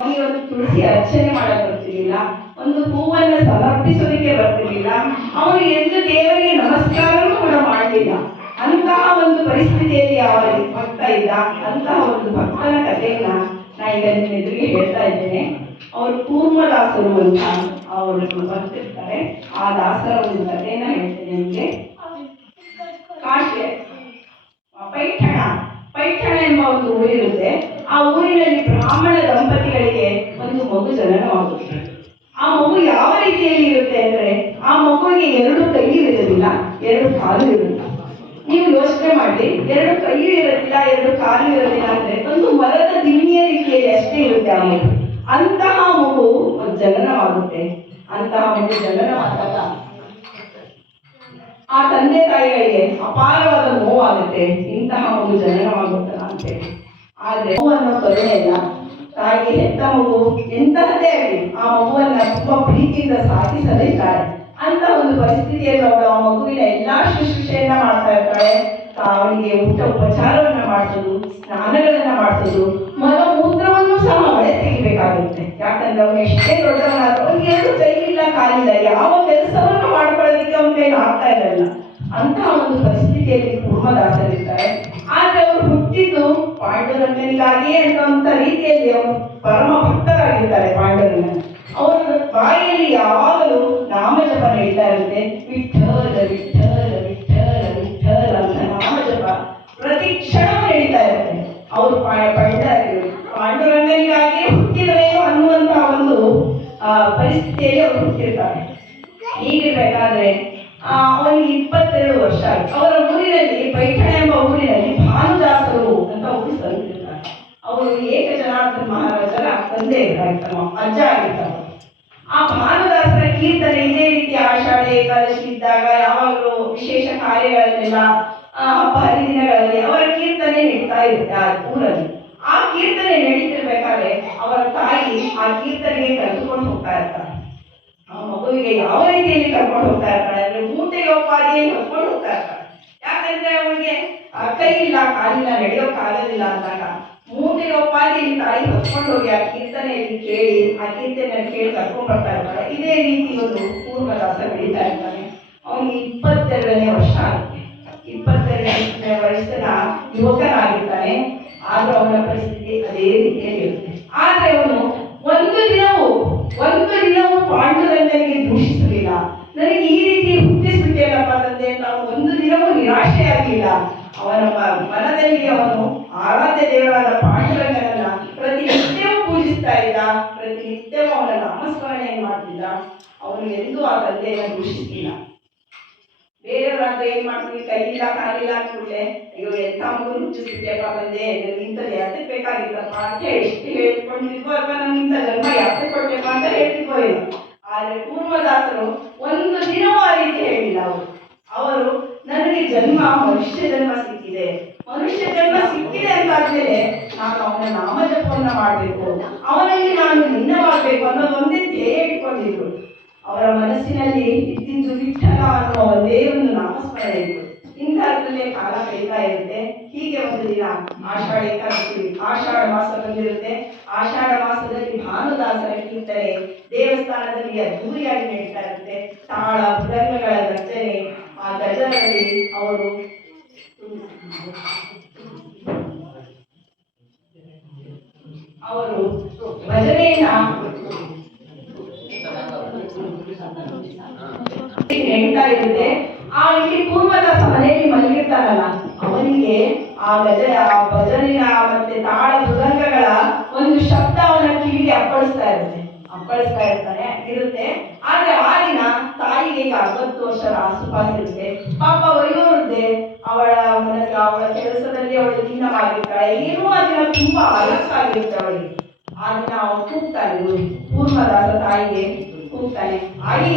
ಅವನಿಗೆ ಒಂದು ತುಳಸಿ ಅರ್ಚನೆ ಮಾಡಕ್ ಬರ್ತಿರ್ಲಿಲ್ಲ, ಒಂದು ಹೂವನ್ನ ಸಮರ್ಪಿಸೋದಕ್ಕೆ ಬರ್ತಿರ್ಲಿಲ್ಲ, ಅವನು ಎಂದು ದೇವರಿಗೆ ನಮಸ್ಕಾರವೂ ಕೂಡ ಮಾಡಲಿಲ್ಲ. ಅಂತಹ ಒಂದು ಪರಿಸ್ಥಿತಿಯಲ್ಲಿ ಯಾವ ಭಕ್ತ ಇದ್ದ, ಅಂತಹ ಒಂದು ಭಕ್ತನ ಕಥೆಯನ್ನ ನಾ ಈಗ ನಿಮ್ಮ ಎದುರಿಗೆ ಹೇಳ್ತಾ ಇದ್ದೇನೆ. ಅವರು ಕೂರ್ಮದಾಸರು ಅಂತ ಅವರು ಬರ್ತಿರ್ತಾರೆ. ಆ ದಾಸರ ಒಂದು ಕಥೆಯನ್ನ ಹೇಳ್ತೇನೆ ನಿಮಗೆ. ಕಾಶಿ ಪೈಠಣ ಎಂಬ ಒಂದು ಊರಿರುತ್ತೆ. ಆ ಊರಿನಲ್ಲಿ ಬ್ರಾಹ್ಮಣ ದಂಪತಿಗಳಿಗೆ ಒಂದು ಮಗು ಜನನವಾಗುತ್ತೆ. ಆ ಮಗು ಯಾವ ರೀತಿಯಲ್ಲಿ ಇರುತ್ತೆ ಅಂದ್ರೆ, ಆ ಮಗುವಿಗೆ 2 ಕೈಯೂ ಇರೋದಿಲ್ಲ, 2 ಕಾಲು ಇರೋದಿಲ್ಲ. ನೀವು ಯೋಚನೆ ಮಾಡಿ, 2 ಕೈಯೂ ಇರೋದಿಲ್ಲ, 2 ಕಾಲು ಇರೋದಿಲ್ಲ ಅಂದ್ರೆ ಒಂದು ಮರದ ದಿಮ್ಮಿಯ ರೀತಿಯಲ್ಲಿ ಅಷ್ಟೇ ಇರುತ್ತೆ ಆ ಮಗು. ಅಂತಹ ಮಗು ಜನನವಾಗುತ್ತೆ. ಅಂತಹ ಮಗು ಜನನವಾದಾಗ ಆ ತಂದೆ ತಾಯಿಗಳಿಗೆ ಅಪಾರವಾದ ನೋವಾಗುತ್ತೆ, ಇಂತಹ ಮಗು ಜನನವಾಗುತ್ತಲ್ಲ ಅಂತೇಳಿ. ಆದ್ರೆ ಮಗುವನ್ನು ಕರುಣೆ ಇಲ್ಲ. ತಾಯಿಗೆ ಹೆತ್ತ ಮಗು ಎಂತಹದ್ದೇ ಆಗಲಿ ಆ ಮಗುವನ್ನ ತುಂಬಾ ಪ್ರೀತಿಯಿಂದ ಸಾಕಿಸಲಿದ್ದಾರೆ. ಅಂತ ಒಂದು ಪರಿಸ್ಥಿತಿಯಲ್ಲಿ ಅವಳು ಆ ಮಗುವಿನ ಎಲ್ಲಾ ಶುಶ್ರೂಷೆಯನ್ನ ಮಾಡ್ತಾ ಇರ್ತಾಳೆ. ಅವನಿಗೆ ಊಟ ಉಪಚಾರವನ್ನ ಮಾಡಿಸೋದು, ಸ್ನಾನಗಳನ್ನ ಮಾಡಿಸೋದು, ಮೂತ್ರವನ್ನು ಸಹ ಅವಳೇ ತೆಗಿಬೇಕಾಗುತ್ತೆ. ಯಾಕಂದ್ರೆ ಅವನು ಎಷ್ಟೇ ದೊಡ್ಡವನಾದ್ರೂ ಅವ್ನಿಗೆ 2 ಕೈ ಇಲ್ಲ, ಕಾಲಿಲ್ಲ, ಯಾವ ಕೆಲಸವನ್ನು ಮಾಡ್ಕೊಳ್ಳೋದಕ್ಕೆ ಅವನ ಕೈಲಿ ಆಗ್ತಾ ಇರಲ್ಲ. ಅಂತಹ ಒಂದು ಪರಿಸ್ಥಿತಿಯಲ್ಲಿ ಕೂರ್ಮದಾಸರಿರ್ತಾರೆ. ಆದ್ರೆ ಅವರು ಹುಟ್ಟಿದ್ದು ಪಾಂಡುರಂಗನಿಗಾಗಿಯೇ ಅನ್ನುವಂಥ ರೀತಿಯಲ್ಲಿ ಅವರು ಪರಮ ಭಕ್ತರಾಗಿರ್ತಾರೆ. ಪಾಂಡುರಂಗನ ಅವರ ಬಾಯಿಯಲ್ಲಿ ಯಾವಾಗಲೂ ನಾಮಜಪ ನಡೀತಾ ಇರುತ್ತೆ. ವಿಠ್ಠಲ ವಿಠ್ಠಲ ವಿಠ್ಠಲ ವಿಠ್ಠಲ ಅಂತ ನಾಮಜಪ ಪ್ರತಿ ಕ್ಷಣ ನಡೀತಾ ಇರುತ್ತೆ. ಅವರು ಪಾಂಡುರಂಗನಿಗಾಗಿಯೇ ಹುಟ್ಟಿದರೇನು ಅನ್ನುವಂತಹ ಒಂದು ಪರಿಸ್ಥಿತಿಯಲ್ಲಿ ಅವರು ಹುಟ್ಟಿರ್ತಾರೆ. ಹೀಗಿರ್ಬೇಕಾದ್ರೆ ಅವನಿಗೆ 22 ವರ್ಷ ಆಯ್ತು. ಅವರ ಊರಿನಲ್ಲಿ, ಪೈಠಣ ಎಂಬ ಊರಿನಲ್ಲಿ ಭಾನುದಾಸರು ಅಂತ ಒಬ್ಬರು ಸಂತಿರ್ತಾರೆ. ಅವರು ಏಕಜನಾರ್ದನ ಮಹಾರಾಜರ ತಂದೆ ಇರ್ತಾರೆ, ಅಜ್ಜ ಆಗಿರ್ತಾರೆ. ಆ ಭಾನುದಾಸರ ಕೀರ್ತನೆ ಇದೇ ರೀತಿ ಆಷಾಢ ಏಕಾದಶಿ ಇದ್ದಾಗ, ಯಾವಾಗಲೂ ವಿಶೇಷ ಕಾರ್ಯಗಳಲ್ಲೆಲ್ಲ, ಹಬ್ಬ ಹರಿದಿನಗಳಲ್ಲಿ ಅವರ ಕೀರ್ತನೆ ನಡೀತಾ ಇರುತ್ತೆ ಆ ಊರಲ್ಲಿ. ಆ ಕೀರ್ತನೆ ನಡೀತಿರ್ಬೇಕಾದ್ರೆ ಅವರ ತಾಯಿ ಆ ಕೀರ್ತನೆಗೆ ಕರೆದುಕೊಂಡು ಹೋಗ್ತಾ ಇರ್ತಾರೆ. ಆ ಮಗುವಿಗೆ ಯಾವ ರೀತಿಯಲ್ಲಿ ಕರ್ಕೊಂಡು ಹೋಗ್ತಾ ಇರ್ತಾಳೆ ಅಂದ್ರೆ, ಮೂಟೆಗೆ ಒಪ್ಪಾದಿಯಲ್ಲಿ ಕರ್ಕೊಂಡು ಹೋಗ್ತಾ ಇರ್ತಾಳೆ. ಯಾಕಂದ್ರೆ ಅವನಿಗೆ ಕೈ ಇಲ್ಲ, ಕಾಲಿಲ್ಲ, ನಡೆಯೋಕ್ಕಾಗೋದಿಲ್ಲ ಅಂದಾಗ ಮೂಟೆಗೆ ಒಪ್ಪಾದಿಯಲ್ಲಿ ತಾಯಿ ಹೊತ್ಕೊಂಡು ಹೋಗಿ ಆ ಕೀರ್ತನೆಯಲ್ಲಿ ಕೇಳಿ, ಆ ಕೀರ್ತನೆಯನ್ನು ಕೇಳಿ ಕರ್ಕೊಂಡು ಬರ್ತಾ ಇರ್ತಾಳೆ. ಇದೇ ರೀತಿ ಒಂದು ಕೂರ್ಮದಾಸ ಬೆಳೀತಾ ಇರ್ತಾನೆ. ಅವನಿಗೆ 22ನೇ ವರ್ಷ ಆಗುತ್ತೆ. 22ನೇ ವರ್ಷದ ಯುವಕನಾಗಿರ್ತಾನೆ. ಆದ್ರೂ ಅವನ ಪರಿಸ್ಥಿತಿ ಅದೇ ರೀತಿಯಲ್ಲಿ ಇರುತ್ತೆ. ಆದ್ರೆ ಅವನು ಒಂದು ದಿನವೂ ಪಾಂಡುರಂಗನಿಗೆ ದೂಷಿಸಲಿಲ್ಲ. ನನಗೆ ಈ ರೀತಿ ಹುಟ್ಟಿಸ್ಬಿಟ್ಟೇನಪ್ಪ ತಂದೆ ಅಂತ ಒಂದು ದಿನವೂ ನಿರಾಶೆ ಆಗಲಿಲ್ಲ. ಅವನ ಮನದಲ್ಲಿ ಅವನು ಆರಾಧ್ಯ ದೇವರಾದ ಪಾಂಡುರಂಗನನ್ನ ಪ್ರತಿನಿತ್ಯವೂ ಪೂಜಿಸ್ತಾ ಇದ್ದ, ಪ್ರತಿನಿತ್ಯವೂ ಅವನ ನಾಮಸ್ಮರಣೆಯನ್ನು ಮಾಡ್ತಿದ್ದ. ಅವನು ಎಂದೂ ಆ ತಂದೆಯನ್ನು ದೂಷಿಸಲಿಲ್ಲ. ಬೇರೆಯವರಾದ್ರೆ ಏನ್ ಮಾಡ್ತೀವಿ, ಕೈಯಿಲ್ಲ ಕಾಲಿಲ್ಲ ಅಂದ್ಬಿಟ್ಟೆ, ಅಯ್ಯೋ ಎಂಥ ಮಗು ಹುಟ್ಟಿಸ್ಬಿಟ್ಟೆಪ್ಪ ತಂದೆ, ಇಂಥದ್ದು ಯಾಕೆ ಬೇಕಾಗಿತ್ತಪ್ಪ ಅಂತ ಎಷ್ಟು ಹೇಳ್ಕೊಂಡಿದ್ವೋ, ಅಥವಾ ನಮ್ಗೆ ಇಂಥ ಜನ್ಮ ಯಾಕೆ ಕೊಟ್ಟೆಪ್ಪ ಅಂತ ಹೇಳ್ತಿದ್ವೋ ಇಲ್ಲ. ಆದ್ರೆ ಕೂರ್ಮದಾಸರು ಒಂದು ದಿನವೂ ಆ ರೀತಿ ಹೇಳಿಲ್ಲ. ಅವರು ನನಗೆ ಮನುಷ್ಯ ಜನ್ಮ ಸಿಕ್ಕಿದೆ, ಮನುಷ್ಯ ಜನ್ಮ ಸಿಕ್ಕಿದೆ ಅಂತಾದ್ಮೇಲೆ ನಾನು ಅವನ ನಾಮಜಪವನ್ನ ಮಾಡಬೇಕು, ಅವನಲ್ಲಿ ನಾನು ಭಿನ್ನವಾಗಬೇಕು ಅನ್ನೋದೊಂದೇ ಧ್ಯೇಯ ಇಟ್ಕೊಂಡಿದ್ರು. ಅವರ ಮನಸ್ಸಿನಲ್ಲಿ ಇದ್ದಿದ್ದು ವಿಠಲ ಅನ್ನೋ ಒಂದೇ ಒಂದು ನಾಮಸ್ಮರಣೆ ಇತ್ತು. ಇಂಥದ್ರಲ್ಲೇ ಕಾಲ ಕಳೀತಾ ಇರುತ್ತೆ. ಹೀಗೆ ಒಂದು ದಿನ ಆಷಾಢ ಏಕಾದಶಿ, ಆಷಾಢ ಮಾಸ ಬಂದಿರುತ್ತೆ. ಆಷಾಢ ಮಾಸದಲ್ಲಿ ಭಾನುದಾಸರ ಕೀರ್ತನೆ ದೇವಸ್ಥಾನದಲ್ಲಿ ಅದ್ದೂರಿಯಾಗಿ ನಡೀತಾ ಇರುತ್ತೆ. ತಾಳ ಮೃದಂಗಗಳ ಗರ್ಜನೆ, ಆ ಗಜದಲ್ಲಿ ಅವರು ಭಜನೆಯನ್ನ ನಡೀತಾ ಇರುತ್ತೆ. ಆ ಇಲ್ಲಿ ಕೂರ್ಮದಾಸ ಮನೆಯಲ್ಲಿ ಮಲಗಿರ್ತಾರಲ್ಲ, ಅವನಿಗೆ ಆ ಭಜನೆಯ ಮತ್ತೆ ತಾಳ ಮೃದಂಗಗಳ ಒಂದು ಶಬ್ದ ಅವನ ಕಿವಿಗೆ ಅಪ್ಪಳಿಸ್ತಾ ಇರುತ್ತೆ. ಆದ್ರೆ ಆ ದಿನ ತಾಯಿಗೆ 60 ವರ್ಷದ ಆಸುಪಾಸು ಇರುತ್ತೆ. ಪಾಪ ವಯೋವೃದ್ಧೆ, ಅವಳ ಕೆಲಸದಲ್ಲಿ ಅವಳು ಲೀನವಾಗಿರ್ತಾಳೆ. ಏನೋ ಆ ದಿನ ತುಂಬಾ ಆಲಸ್ಸಾಗಿರುತ್ತೆ ಅವಳಿಗೆ. ಆ ದಿನ ಅವನು ಕೂಗ್ತಾನೆ, ಕೂರ್ಮದಾಸ ತಾಯಿಗೆ ಕೂಗ್ತಾನೆ, आई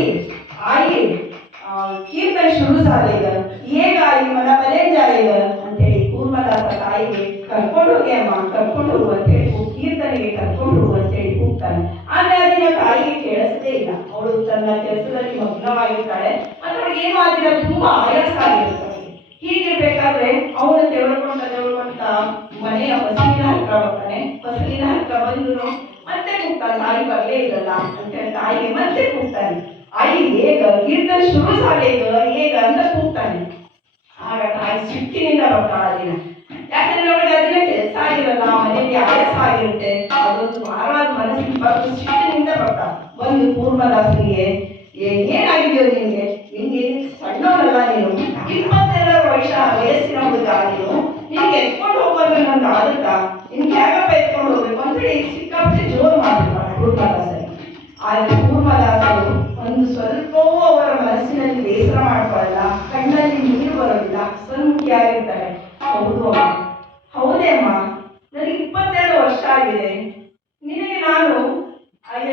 कीर्तन शुरू झालेलं ये गाई मला बले जालेलं ಅಂತೇಳಿ ಕೂರ್ಮದಾಸ ತಾಯಿಗೆ ಕರ್ಕೊಂಡು ಹೋಗಿ ಅಮ್ಮ ಕರ್ಕೊಂಡು ಹೋಗು ಅಂತೇಳಿ ಕೀರ್ತನೆಗೆ ಕರ್ಕೊಂಡು ಹೋಗು ಅಂತೇಳಿ ಕೂಗ್ತಾನೆ. ಆದ್ರೆ ಅದನ್ನ ತಾಯಿಗೆ ಕೇಳಿಸದೇ ಇಲ್ಲ. ಅವಳು ತನ್ನ ಕೆಲಸದಲ್ಲಿ ಮಗ್ನವಾಗಿರ್ತಾಳೆ. ಅಂದ್ರೆ ಏನು ಆಗಿಲ್ಲ, ತುಂಬಾ ಆಯಾಸ ಆಗಿರ್ತಾಳೆ. ಹೀಗಿರ್ಬೇಕಾದ್ರೆ ಅವನು ತೆವಳ್ಕೊಂತ ಮನೆಯ ಹೊಸಲಿನ ಹತ್ರ ಬರ್ತಾನೆ. ಹೊಸಲಿನ ಹತ್ರ ಬಂದು ಮತ್ತೆ ತಾಯಿ ಬರಲೇ ಇರಲ್ಲ ಅಂತ ತಾಯಿಗೆ ಮತ್ತೆ ಕೂಗ್ತಾನೆ. ಆಯಿ ಹೇಗ ಕೀರ್ತನೆ ಶುರು ಸಾಗೈತು ಹೇಗ ಅಂತ ಕೂಗ್ತಾನೆ. ಆಗ ತಾಯಿ ಸಿಟ್ಟಿನಿಂದ ಬರ್ತಾಳ ದಿನ. ಯಾಕಂದ್ರೆ ಅವಳಿಗೆ ಅದನ್ನ ಕೆಲಸ ಆಗಿರಲ್ಲ, ಮನೆಯಲ್ಲಿ ಆಯಾಸ ಆಗಿರುತ್ತೆ, ಅದೊಂದು ಭಾರವಾದ ಮನಸ್ಸಿಗೆ ಬರೋದು ಸಿಟ್ಟಿನಿಂದ ಬರ್ತಾಳ. ಒಂದು ಕೂರ್ಮದಾಸನಿಗೆ ಏನಾಗಿದೆಯೋ ನಿನ್ಗೆ, ನಿನ್ಗೆ ಸಣ್ಣವರಲ್ಲ ನೀನು, 22 ವಯಸ್ಸಿನ ಹುಡುಗ ನೀನು, ನಿನ್ಗೆ ಎತ್ಕೊಂಡು ಹೋಗೋದ್ರೆ ನಂದು ಆದತ್ತ, ನಿನ್ಗೆ ಯಾಕಪ್ಪ ಎತ್ಕೊಂಡು ಹೋಗ್ಬೇಕು ಅಂತ ಹೇಳಿ ಸಿಕ್ಕಾಪಟ್ಟೆ ಜೋರು ಮಾಡ್ತಾರೆ ಕೂರ್ಮದಾಸರಿಗೆ. ಆದ್ರೆ ಕೂರ್ಮದಾಸರು ಒಂದು ಸ್ವಲ್ಪವೂ ಅವರ ಮನಸ್ಸಿನಲ್ಲಿ ಬೇಸರ ಮಾಡ್ಕೊಳ್ಳಲ್ಲ, ಕಣ್ಣಲ್ಲಿ ನೀರು ಬರೋದಿಲ್ಲ, ಸನ್ಮುಖಿಯಾಗಿರ್ತಾರೆ. ಹೌದು ಅಮ್ಮ, ಹೌದೇ ಅಮ್ಮ, ನನಗೆ 22 ವರ್ಷ ಆಗಿದೆ, ನಿನಗೆ ನಾನು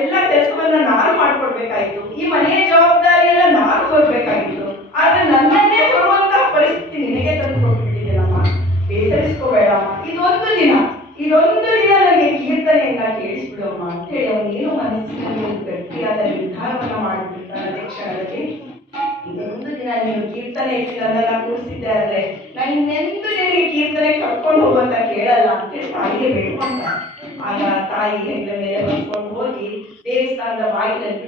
ಎಲ್ಲ ಕೆಲಸವನ್ನ ನಾನು ಮಾಡ್ಕೊಡ್ಬೇಕಾಯ್ತು, ಈ ಮನೆಯ ಜವಾಬ್ದಾರಿ ಎಲ್ಲ ನಾನು ಕೊಡ್ಬೇಕಾಗಿತ್ತು, ಆದ್ರೆ ನನ್ನನ್ನೇ ಕೊಡುವಂತಹ ಪರಿಸ್ಥಿತಿ ನಿನಗೆ ತಂದು ಕೊಟ್ಬಿಟ್ಟಿದ್ದೇನಮ್ಮ, ಬೇಸರಿಸ್ಕೋಬೇಡಮ್ಮ, ಇದೊಂದು ದಿನ ನನಗೆ ಕೀರ್ತನೆಯನ್ನ ಕೇಳಿಸ್ಬಿಡಮ್ಮ ಅಂತ ಹೇಳಿ ಅವನೇನು ಮನಸ್ಸಿನಲ್ಲಿ ಒಂದು ಗಟ್ಟಿಯಾದ ನಿರ್ಧಾರವನ್ನ ಮಾಡಿಬಿಡ್ತಾನೆ. ಅದೇ ಕ್ಷಣದಲ್ಲಿ ಇದೊಂದು ದಿನ ನೀನು ಕೀರ್ತನೆ ನನ್ನನ್ನ ಕೂರಿಸಿದ್ದೆ ಆದ್ರೆ ನಾನು ಇನ್ನೆಂದು ನಿನಗೆ ಕೀರ್ತನೆ ಕರ್ಕೊಂಡು ಹೋಗುವಂತ ಕೇಳಲ್ಲ ಅಂತೇಳಿ ತಾಯಿಗೆ ಬೇಡ್ಕೊಂತಾನೆ. ಆಗ ತಾಯಿ ಹೆಂಗಳ ಮೇಲೆ ಹೊತ್ಕೊಂಡು ಹೋಗಿ ದೇವಸ್ಥಾನದ ಬಾಗಿಲಲ್ಲಿ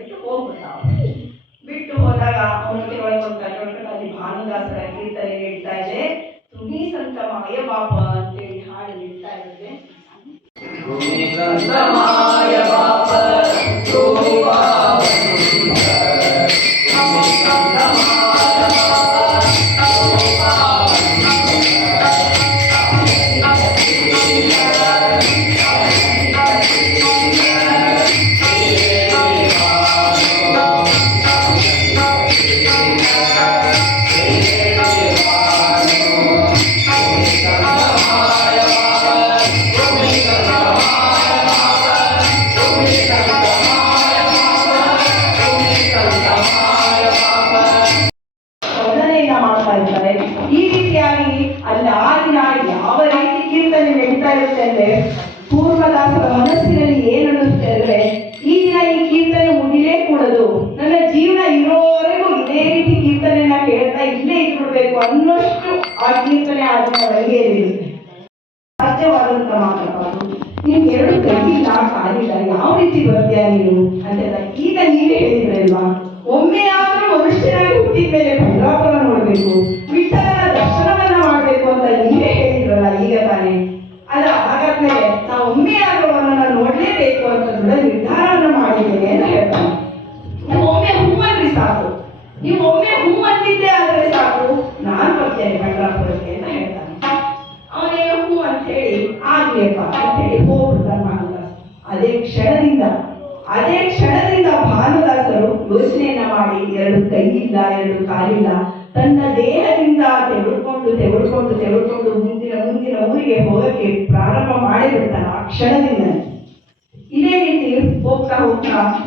ಬಿಟ್ಟು ಹೋದಾಗ ಅವನಿಗೆ ಒಳಗೊಂಡು ಭಾನುದಾಸರ ಕೀರ್ತನೆ ಹೇಳ್ತಾ ಇದೆ. ತುನಿ ಸಂತ ಮಾಯ ಬಾಪ ಅಂತೇಳಿ ಹಾಡು ಹೇಳ್ತಾ ಇರುತ್ತೆ. ಮಾಯ ಬಾಪ ಈ ರೀತಿಯಾಗಿ ಅಲ್ಲಿ ಆ ದಿನ ಯಾವ ರೀತಿ ಕೀರ್ತನೆ ನಡೀತಾ ಇರುತ್ತೆ ಅಂದ್ರೆ ಕೂರ್ಮದಾಸರ ಮನಸ್ಸಿನಲ್ಲಿ ಏನು ಅನ್ನಿಸುತ್ತೆ ಅಂದ್ರೆ ಈ ದಿನ ಈ ಕೀರ್ತನೆ ಮುಗಿಲೇ ಕೂಡದು, ನನ್ನ ಜೀವನ ಇರೋವರೆಗೂ ಇದೇ ರೀತಿ ಕೀರ್ತನೆಯನ್ನ ಕೇಳ್ತಾ ಇಲ್ಲೇ ಇಟ್ಬಿಡ್ಬೇಕು ಅನ್ನೋಷ್ಟು ಆ ಕೀರ್ತನೆ ಆ ದಿನ ಒಳಗೆ ಇರುತ್ತೆ. ಸಾಧ್ಯವಾದಂತ ಮಾತಪ್ಪ, ನೀನ್ 2 ಕೈಯಿಲ್ಲ ಕಾಲಿಲ್ಲ, ಯಾವ ರೀತಿ ಬರ್ತೀಯ ನೀನು ಅಂತೆಲ್ಲ ಈಗ ನೀವೇ ಹೇಳಿದ್ರಲ್ವಾ, ಒಮ್ಮೆ ಆದ್ರೂ ಮನುಷ್ಯನಾಗಿ ಹುಟ್ಟಿದ ಮೇಲೆ ಭೈರವಪುರ ನೋಡ್ಬೇಕು, ವಿಠಲನ ದರ್ಶನವನ್ನ ಮಾಡ್ಬೇಕು ಅಂತ ನೀವೇ ಹೇಳಿದ್ರಲ್ಲ ಈಗ ತಾನೇ. ಹಾಗಾದ್ಮೇಲೆ ನಾವು ಒಮ್ಮೆ ಆದ್ರೂ ಅವನನ್ನ ನೋಡ್ಲೇಬೇಕು ಅಂತ ದೃಢ ನಿರ್ಧಾರವನ್ನ ಮಾಡಿದ್ದೇನೆ ಅಂತ ಹೇಳ್ತಾನೆ. ನೀವು ಒಮ್ಮೆ ಹೂ ಅಂದ್ರಿ ಸಾಕು, ನೀವು ಒಮ್ಮೆ ಹೂ ಅಂತಿದ್ದೆ ಆದ್ರೆ ಸಾಕು, ನಾನ್ ಬರ್ತೇನೆ ಭೈರವಪುರಕ್ಕೆ ಅಂತ ಹೇಳ್ತಾನೆ. ಅವನೇ ಹೂ ಅಂತ ಹೇಳಿ ಆಗ್ಲಿಯಪ್ಪ ಅಂತ ಹೇಳಿ ಹೋಗ್ಬಿಡ್ತಾನೆ ಭಾನುದಾಸ. ಅದೇ ಕ್ಷಣದಿಂದ ಭಾನುದಾಸರು ಯೋಚನೆಯನ್ನ ಮಾಡಿ 2 ಕೈಯಿಲ್ಲ 2 ಕಾಲಿಲ್ಲ, ತನ್ನ ದೇಹದಿಂದ ತೆಗೆದುಕೊಂಡು ಮುಂದಿನ ಊರಿಗೆ ಹೋಗಕ್ಕೆ ಪ್ರಾರಂಭ ಮಾಡಿಬಿಡ್ತಾನೆ ಆ ಕ್ಷಣದಿಂದ. ಇದೇ ರೀತಿ ಹೋಗ್ತಾ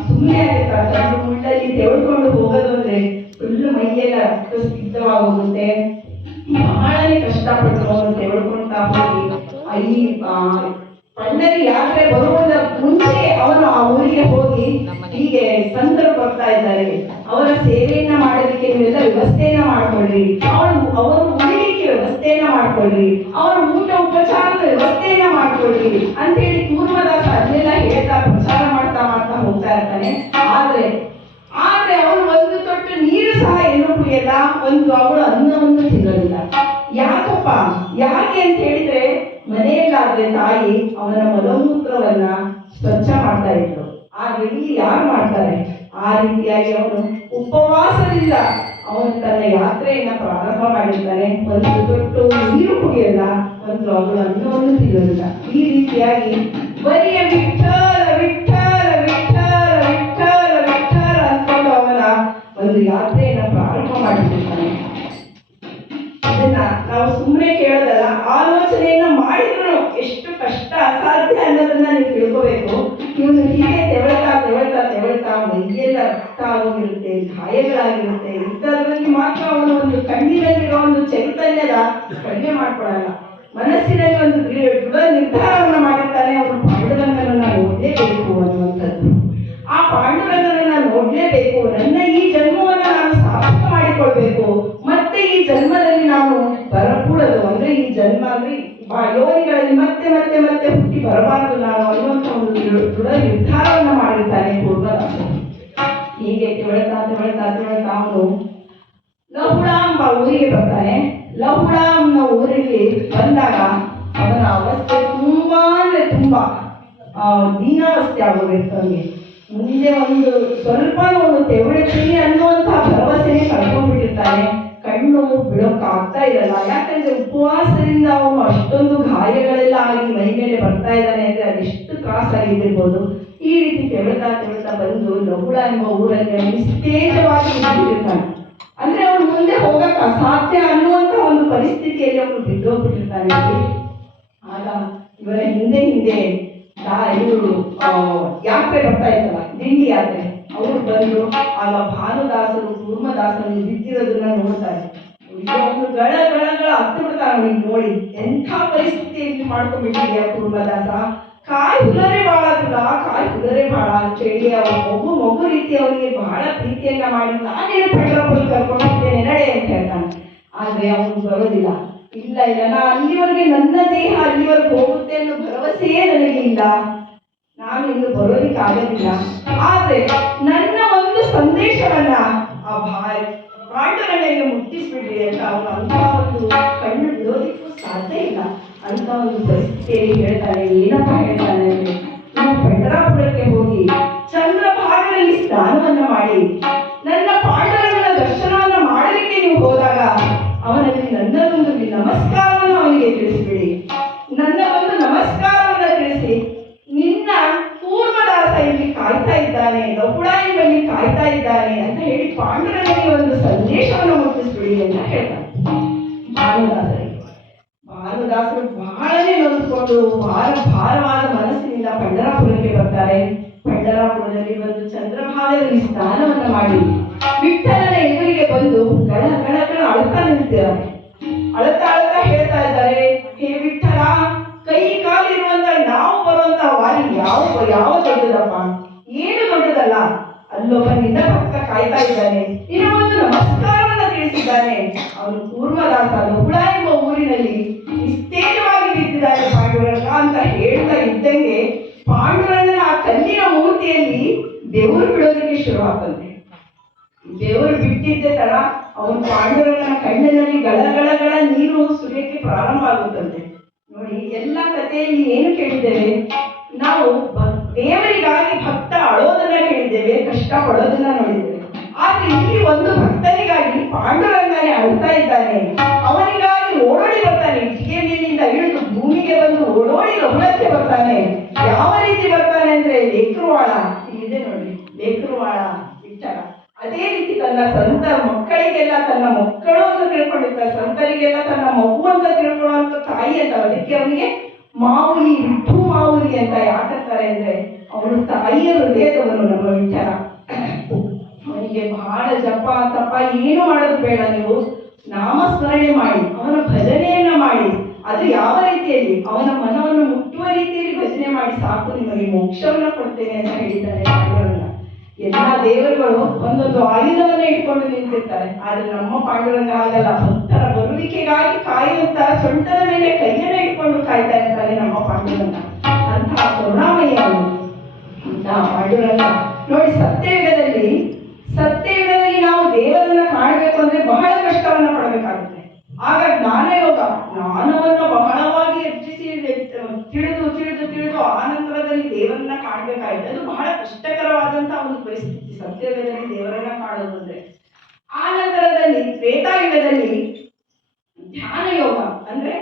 ಸುಮ್ಮನೆ ಆಗುತ್ತಾ ತನ್ನ ಮುಳ್ಳಲ್ಲಿ ತೆಗೆದುಕೊಂಡು ಹೋಗೋದು ಅಂದ್ರೆ ಫುಲ್ ಮೈಯೆಲ್ಲ ರಕ್ತ ಸಿದ್ಧವಾಗೋಗುತ್ತೆ. ಬಹಳನೇ ಕಷ್ಟಪಟ್ಟು ಅವನು ತೆಗೆದುಕೊಳ್ತಾ ಹೋಗಿ ಪಂಡರಿ ಯಾತ್ರೆ ಬರುವುದ ಮುಂಚೆ ಅವನು ಆ ಊರಿಗೆ ಹೋಗಿ ಹೀಗೆ ಸಂತರು ಬರ್ತಾ ಇದ್ದಾರೆ, ಅವರ ಸೇವೆಯನ್ನ ಮಾಡೋದಕ್ಕೆ ನೀವೆಲ್ಲ ವ್ಯವಸ್ಥೆಯನ್ನ ಮಾಡ್ಕೊಳ್ರಿ, ಅವರು ಉಳಿಲಿಕ್ಕೆ ವ್ಯವಸ್ಥೆಯನ್ನ ಮಾಡ್ಕೊಳ್ರಿ, ಅವರ ಊಟ ಉಪಚಾರದ ವ್ಯವಸ್ಥೆಯನ್ನ ಮಾಡ್ಕೊಳ್ರಿ ಅಂತೇಳಿ ಕೂರ್ಮದಾಸ ಅದನ್ನೆಲ್ಲ ಹೇಳ್ತಾ ಪ್ರಚಾರ ಮಾಡ್ತಾ ಹೋಗ್ತಾ ಇರ್ತಾನೆ. ಆದ್ರೆ ಅವನು ಒಂದು ತೊಟ್ಟು ನೀರು ಸಹ ಎಲ್ಲೂ ಕುಡಿಯಲ್ಲ, ಅವಳು ಅನ್ನವನ್ನು ತಿನ್ನೋದಿಲ್ಲ. ಯಾಕೆ ಅಂತ ಹೇಳಿದ್ರೆ ಮನೆಯಲ್ಲಾದ್ರೆ ತಾಯಿ ಅವನ ಮಲಮೂತ್ರವನ್ನ ಸ್ವಚ್ಛ ಮಾಡ್ತಾ ಇದ್ರು, ಆದ್ರೆ ಇಲ್ಲಿ ಯಾರು ಮಾಡ್ತಾರೆ? ಆ ರೀತಿಯಾಗಿ ಅವನು ಉಪವಾಸದಿಂದ ಅವನು ತನ್ನ ಯಾತ್ರೆಯನ್ನ ಪ್ರಾರಂಭ ಮಾಡಿರ್ತಾನೆ. ಒಂದು ತೊಟ್ಟು ನೀರು ಕುಡಿಯಲ್ಲ, ಅವಳು ಅನ್ನವನ್ನು ತಿನ್ನೋದಿಲ್ಲ. ಈ ರೀತಿಯಾಗಿ ಬರಿಯ ವಿಠಲ ವಿಠಲ ವಿಠಲ ವಿಠಲ ವಿಠಲ ಅಂದ್ಕೊಂಡು ಅವನ ಒಂದು ಯಾತ್ರೆಯನ್ನ ಪ್ರಾರಂಭ ಮಾಡಿರ್ತಾನೆ. ಅದನ್ನ ನಾವು ಸುಮ್ಮನೆ ಕೇಳೋದಲ್ಲ, ಆಲೋಚನೆಯನ್ನ ಮಾಡಿದ್ರು ಎಷ್ಟು ಕಷ್ಟ ಅಸಾಧ್ಯ ಅನ್ನೋದನ್ನ ನೀವು ತಿಳ್ಕೋಬೇಕು. ಇವನು ಹೀಗೆ ತೆವಳ್ತಾ ಮೈಯೆಲ್ಲ ರಕ್ತ ಆಗೋಗಿರುತ್ತೆ, ಗಾಯಗಳಾಗಿರುತ್ತೆ. ಇಂಥದ್ರಲ್ಲಿ ಮಾತ್ರ ಅವನು ಒಂದು ಕಣ್ಣಿನಲ್ಲಿರೋ ಒಂದು ಚೈತನ್ಯದ ಕಡಿಮೆ ಮಾಡ್ಕೊಳಲ್ಲ, ಮನಸ್ಸಿನಲ್ಲಿ ಒಂದು ದೃಢ ನಿರ್ಧಾರವನ್ನ ಮಾಡಿರ್ತಾನೆ. ಅವನು ಪಾಂಡುರಂಗನನ್ನ ನೋಡ್ಲೇಬೇಕು ಅನ್ನುವಂಥದ್ದು. ಆ ಪಾಂಡುರಂಗನನ್ನ ನೋಡ್ಲೇಬೇಕು, ನನ್ನ ಈ ಜನ್ಮವನ್ನ ನಾನು ಸಾರ್ಥಕ ಮಾಡಿಕೊಳ್ಬೇಕು, ಮತ್ತೆ ಈ ಜನ್ಮದಲ್ಲಿ ನಾನು ಬರಕೂಡದು, ಅಂದ್ರೆ ಈ ಜನ್ಮ ಅಂದ್ರೆ ಯೋನಿಗಳಲ್ಲಿ ಮತ್ತೆ ಮತ್ತೆ ಮತ್ತೆ ಹುಟ್ಟಿ ಬರಬಾರದು ನಾನು ಅನ್ನುವಂಥ ಒಂದು ದೃಢ ನಿರ್ಧಾರವನ್ನು ಮಾಡಿರ್ತಾನೆ ಪೂರ್ವದಾಸರು. ಹೀಗೆ ತೆವಳ್ತಾ ತೆವಳ್ತಾ ತೆವಳ್ತಾ ಅವನು ಲಹುಳಾಂಬ ಊರಿಗೆ ಬರ್ತಾನೆ. ಲಹುಳಾಂನ ಊರಿಗೆ ಬಂದಾಗ ಅವನ ಅವಸ್ಥೆ ತುಂಬಾ ಅಂದ್ರೆ ತುಂಬಾ ದೀನಾವಸ್ಥೆ ಆಗೋಗಿತ್ತು ಅವನಿಗೆ. ಮುಂದೆ ಒಂದು ಸ್ವಲ್ಪ ಅವನು ತೆವಳುತ್ತೀನಿ ಅನ್ನುವಂತಹ ಭರವಸೆನೇ ಕಳ್ಕೊಂಡ್ಬಿಟ್ಟಿರ್ತಾನೆ. ಕಣ್ಣು ಬಿಡೋಕ್ಕಾಗ್ತಾ ಇರಲ್ಲ. ಯಾಕಂದ್ರೆ ಉಪವಾಸದಿಂದ ಅವನು ಅಷ್ಟೊಂದು ಗಾಯಗಳೆಲ್ಲ ಆಗಿ ಮೈ ಮೇಲೆ ಬರ್ತಾ ಇದ್ದಾನೆ ಅಂದ್ರೆ ಅದೆಷ್ಟು ತ್ರಾಸಾಗಿದ್ದಿರ್ಬೋದು. ಈ ರೀತಿ ತೆವಳ್ತಾ ತೆವಳ್ತಾ ಬಂದು ಲಹುಳ ಎಂಬ ಊರಲ್ಲಿ ನಿಸ್ತೇಜವಾಗಿ ಬಿಟ್ಟಿರ್ತಾನೆ. ಅಂದ್ರೆ ಅವನು ಮುಂದೆ ಹೋಗಕ್ಕೆ ಅಸಾಧ್ಯ ಅನ್ನುವಂತ ಒಂದು ಪರಿಸ್ಥಿತಿಯಲ್ಲಿ ಅವನು ಬಿದ್ದೋಗ್ಬಿಟ್ಟಿರ್ತಾನೆ. ಆಗ ಇವರ ಹಿಂದೆ ಹಿಂದೆ ಇವರು ಯಾತ್ರೆ ಬರ್ತಾ ಇತ್ತಲ್ಲ, ದಿಂಡಿ ಯಾತ್ರೆ, ಅವರು ಬಂದು ಆಗ ಭಾನುದಾಸರು ಕೂರ್ಮದಾಸರು ಬಿದ್ದಿರೋದನ್ನ ನೋಡ್ತಾರೆ. ಅವನು ಗಳ ಗಳ ಗಳ ಹತ್ತು ಬಿಡ್ತಾನೆ. ಅವನಿಗೆ ನೋಡಿ ಎಂಥ ಪರಿಸ್ಥಿತಿಯಲ್ಲಿ ಮಾಡ್ಕೊಂಡ್ಬಿಟ್ಟಿದೆಯಾ ಕೂರ್ಮದಾಸ, ಕಾಯಿ ಹುಲರೆ ಬಾಳ ತುಲ, ಕಾಯಿ ಹುಲರೆ ಬಾಳ ಅಂತೇಳಿ ಅವ್ರ ಮಗು ರೀತಿ ಅವನಿಗೆ ಬಹಳ ಪ್ರೀತಿಯನ್ನ ಮಾಡಿ ನಾನೇನು ಪಂಡ್ರಾಪುರಕ್ಕೆ ಕರ್ಕೊಂಡು ಹೋಗ್ತೇನೆ ನಡೆ ಅಂತ ಹೇಳ್ತಾನೆ. ಆದ್ರೆ ಅವನು ಬರೋದಿಲ್ಲ. ಇಲ್ಲ ಇಲ್ಲ, ನಾ ಅಲ್ಲಿವರೆಗೆ ನನ್ನ ದೇಹ ಅಲ್ಲಿವರೆಗೆ ಹೋಗುತ್ತೆ ಅನ್ನೋ ಭರವಸೆಯೇ ನನಗೆ ಇಲ್ಲ, ನಾನು ಇನ್ನು ಬರೋದಿಕ್ಕೆ ಆಗೋದಿಲ್ಲ. ಆದ್ರೆ ನನ್ನ ಒಂದು ಸಂದೇಶವನ್ನ ಆ ಪಾಂಡುರಂಗನಿಗೆ ಮುಟ್ಟಿಸ್ಬಿಡ್ರಿ ಅಂತ ಅವನು ಅಂತ ಒಂದು ಕಣ್ಣು ಬಿಡೋದಿಕ್ಕೂ ಸಾಧ್ಯ ಇಲ್ಲ ಅಂತ ಒಂದು ಪರಿಸ್ಥಿತಿಯಲ್ಲಿ ಹೇಳ್ತಾನೆ. ಏನಪ್ಪ ಹೇಳ್ತಾನೆ ಅಂದ್ರೆ, ನೀವು ಪಂಡರಾಪುರಕ್ಕೆ ಹೋಗಿ ಚಂದ್ರಭಾಗದಲ್ಲಿ ಸ್ನಾನವನ್ನ ಮಾಡಿ ನನ್ನ ಪಾಂಡುರಂಗನ ದರ್ಶನವನ್ನ ಮಾಡಲಿಕ್ಕೆ ನೀವು ಹೋದಾಗ ಅವನಲ್ಲಿ ನನ್ನದೊಂದು ನಮಸ್ಕಾರವನ್ನು ಅವನಿಗೆ ತಿಳಿಸ್ಬಿಡಿ. ನನ್ನ ಒಂದು ನಮಸ್ಕಾರವನ್ನ ತಿಳಿಸಿ, ನಿನ್ನ ಕೂರ್ಮದಾಸ ಇಲ್ಲಿ ಕಾಯ್ತಾ ಇದ್ದಾನೆ, ಲಹುಳ ಎಂಬಲ್ಲಿ ಕಾಯ್ತಾ ಇದ್ದಾನೆ ಅಂತ ಹೇಳಿ ಪಾಂಡುರಂಗನಿಗೆ ಒಂದು ಸಂದೇಶವನ್ನು ಮುಟ್ಟಿಸ್ಬಿಡಿ ಅಂತ ಹೇಳ್ತಾನೆ ಭಾನುದಾಸರು ಬಹಳನೇ ನೊಂದ್ಕೊಂಡು ಭಾರವಾದ ಮನಸ್ಸಿನಿಂದ ಪಂಡರಾಪುರಕ್ಕೆ ಬರ್ತಾರೆ. ಪಂಡರಾಪುರದಲ್ಲಿ ಒಂದು ಚಂದ್ರಭಾಗದಲ್ಲಿ ಸ್ನಾನವನ್ನ ಮಾಡಿ ವಿಠ್ಠಲನ ಎದುರಿಗೆ ಬಂದು ಗಳ ಗಳ ಗಳ ಅಳ್ತಾ ನಿಲ್ತಾರೆ. ಅಳ್ತಾ ಅಳ್ತಾ ಹೇಳ್ತಾ ಇದ್ದಾರೆ, ಹೇ ವಿಠ್ಠಲ, ಕೈ ಕಾಲಿರುವಂತ ನಾವು ಬರುವಂತ ವಾರಿ ಯಾವ ದೊಡ್ಡದಪ್ಪ, ಏನು ದೊಡ್ಡದಲ್ಲ. ಅಲ್ಲೊಬ್ಬ ನಿನ್ನ ಭಕ್ತ ಕಾಯ್ತಾ ಇದ್ದಾನೆ, ನಿನ್ನ ಒಂದು ನಮಸ್ಕಾರವನ್ನ ತಿಳಿಸಿದ್ದಾನೆ. ಅವನು ಕೂರ್ಮದಾಸ ಲಹುಳ ಎಂಬ ಊರಿನಲ್ಲಿ ನಿಸ್ತೇಜವಾಗಿ ಬಿದ್ದಿದ್ದಾನೆ ಪಾಂಡುರಂಗ ಅಂತ ಹೇಳ್ತಾ ಇದ್ದಂಗೆ ಪಾಂಡುರಂಗನ ಆ ಕಲ್ಲಿನ ಮೂರ್ತಿಯಲ್ಲಿ ಬೆವರು ಬಿಡೋದಕ್ಕೆ ಶುರು ಆಗ್ತಂತೆ. ಬೆವರು ಬಿಟ್ಟಿದ್ದೆ ತರ ಅವನು ಪಾಂಡುರಂಗನ ಕಣ್ಣಿನಲ್ಲಿ ಗಳಗಳಗಳ ನೀರು ಸುರಿಯಕ್ಕೆ ಪ್ರಾರಂಭ ಆಗುತ್ತಂತೆ. ನೋಡಿ, ಎಲ್ಲ ಕಥೆಯಲ್ಲಿ ಏನು ಕೇಳಿದ್ದೇವೆ ನಾವು, ದೇವರಿಗಾಗಿ ಭಕ್ತ ಅಳೋದನ್ನ ಕೇಳಿದ್ದೇವೆ, ಕಷ್ಟ ಪಡೋದನ್ನ ನೋಡಿದ್ದೇವೆ. ಆದ್ರೆ ಇಲ್ಲಿ ಒಂದು ಭಕ್ತನಿಗಾಗಿ ಪಾಂಡುರಂಗನೇ ಅಳ್ತಾ ಇದ್ದಾನೆ. ಅವನಿಗಾಗಿ ಓಡೋಡಿ ಬರ್ತಾನೆ, ಇಟ್ಟಿಗೆಯಿಂದ ಇಳಿದು ಭೂಮಿಗೆ ಬಂದು ಓಡೋಡಿ ಲಹುಳಕ್ಕೆ ಬರ್ತಾನೆ. ಯಾವ ರೀತಿ ಬರ್ತಾನೆ ಅಂದ್ರೆ ಲೇಕರುವಾಳ ಇಲ್ಲಿದೆ ನೋಡಿ, ಲೇಕರುವಾಳ ವಿಠ್ಠಲ ಅದೇ ರೀತಿ ತನ್ನ ಸ್ವಂತ ಮಕ್ಕಳಿಗೆಲ್ಲ ತನ್ನ ಮಕ್ಕಳು ಅಂತ ತಿಳ್ಕೊಂಡಿರ್ತಾರೆ, ಸಂತರಿಗೆಲ್ಲ ತನ್ನ ಮಗು ಅಂತ ತಿಳ್ಕೊಳ್ಳುವಂತ ತಾಯಿ ಅಂತ. ಅದಕ್ಕೆ ಅವನಿಗೆ ಮಾವುಲಿ, ವಿಠು ಮಾವುಲಿ ಅಂತ ಯಾಕಂತಾರೆ ಅಂದ್ರೆ ಅವನು ತಾಯಿಯ ಹೃದಯದವನು ನಮ್ಮ ವಿಠ್ಠಲ. ಅವನಿಗೆ ಬಹಳ ಜಪ ತಪ ಏನು ಮಾಡೋದು ಬೇಡ, ನೀವು ನಾಮಸ್ಮರಣೆ ಮಾಡಿ ಅವನ ಭಜನೆಯನ್ನ ಮಾಡಿ, ಅದು ಯಾವ ರೀತಿಯಲ್ಲಿ ಅವನ ಮನವನ್ನು ಮುಟ್ಟುವ ರೀತಿಯಲ್ಲಿ ಭಜನೆ ಮಾಡಿ ಸಾಕು, ನಿಮಗೆ ಮೋಕ್ಷವನ್ನ ಕೊಡ್ತೇನೆ ಅಂತ ಹೇಳಿದ್ದಾರೆ ಪಾಂಡುರಂಗ. ಎಲ್ಲ ದೇವರುಗಳು ಒಂದೊಂದು ಆಯುಧವನ್ನ ಇಟ್ಕೊಂಡು ನಿಂತಿರ್ತಾರೆ, ಆದ್ರೆ ನಮ್ಮ ಪಾಂಡುರಂಗ ಆಗಲ್ಲ. ಭಕ್ತರ ಬರುವಿಕೆಗಾಗಿ ಕಾಯುವಂತ ಸೊಂಟದ ಮೇಲೆ ಕೈಯನ್ನ ಇಟ್ಕೊಂಡು ಕಾಯ್ತಾ ಇರ್ತಾರೆ ನಮ್ಮ ಪಾಂಡುರಂಗ. ಅಂತಹ ಕರುಣಾಮಯಿ ಅವನು, ಅಂತಹ ಪಾಂಡುರಂಗ. ನೋಡಿ, ಸತ್ಯಯುಗದಲ್ಲಿ ನಾವು ದೇವರನ್ನ ಕಾಣಬೇಕು ಅಂದ್ರೆ ಬಹಳ ಕಷ್ಟವನ್ನ ಪಡಬೇಕಾಗುತ್ತೆ. ಆಗ ಜ್ಞಾನಯೋಗ, ಜ್ಞಾನವನ್ನ ಬಹಳವಾಗಿ ಹೆಚ್ಚಿಸಿ ತಿಳಿದು ಆನಂತರದಲ್ಲಿ ದೇವರನ್ನ ಕಾಣಬೇಕಾಗಿದೆ. ಅದು ಬಹಳ ಕಷ್ಟಕರವಾದಂತ ಒಂದು ಪರಿಸ್ಥಿತಿ ಸತ್ಯಯುಗದಲ್ಲಿ ದೇವರನ್ನ ಕಾಣೋದು ಅಂದ್ರೆ. ಆ ನಂತರದಲ್ಲಿ ತ್ರೇತಾಯುಗದಲ್ಲಿ ಧ್ಯಾನ ಯೋಗ ಅಂದ್ರೆ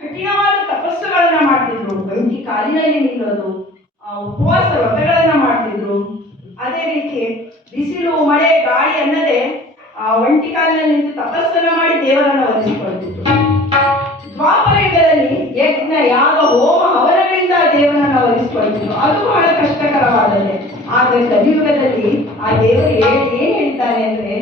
ಕಠಿಣವಾದ ತಪಸ್ಸುಗಳನ್ನ ಮಾಡ್ತಿದ್ರು, ಗಂಟಿ ಕಾಲಿನಲ್ಲಿ ನಿಲ್ಲೋದು, ಉಪವಾಸ ವ್ರತಗಳನ್ನ ಮಾಡ್ತಿದ್ರು. ಅದೇ ರೀತಿ ಬಿಸಿಲು ಮಳೆ ಗಾಳಿ ಅನ್ನದೇ ಒಂಟಿ ಕಾಲಿನಲ್ಲಿ ನಿಂತು ತಪಸ್ಸನ್ನ ಮಾಡಿ ದೇವರನ್ನ ಒಲಿಸಿಕೊಳ್ತಿದ್ರು. ದ್ವಾಪರ ಯುಗದಲ್ಲಿ ಯಜ್ಞ ಯಾಗ ಹೋಮ ಹವನಗಳಿಂದ ದೇವರನ್ನ ಒಲಿಸಿಕೊಳ್ತಿದ್ರು, ಅದು ಬಹಳ ಕಷ್ಟಕರವಾದದ್ದೇ. ಆದ್ರೆ ಕಲಿಯುಗದಲ್ಲಿ ಆ ದೇವರು ಏನ್ ಹೇಳಿದ್ದಾನೆ ಅಂದ್ರೆ,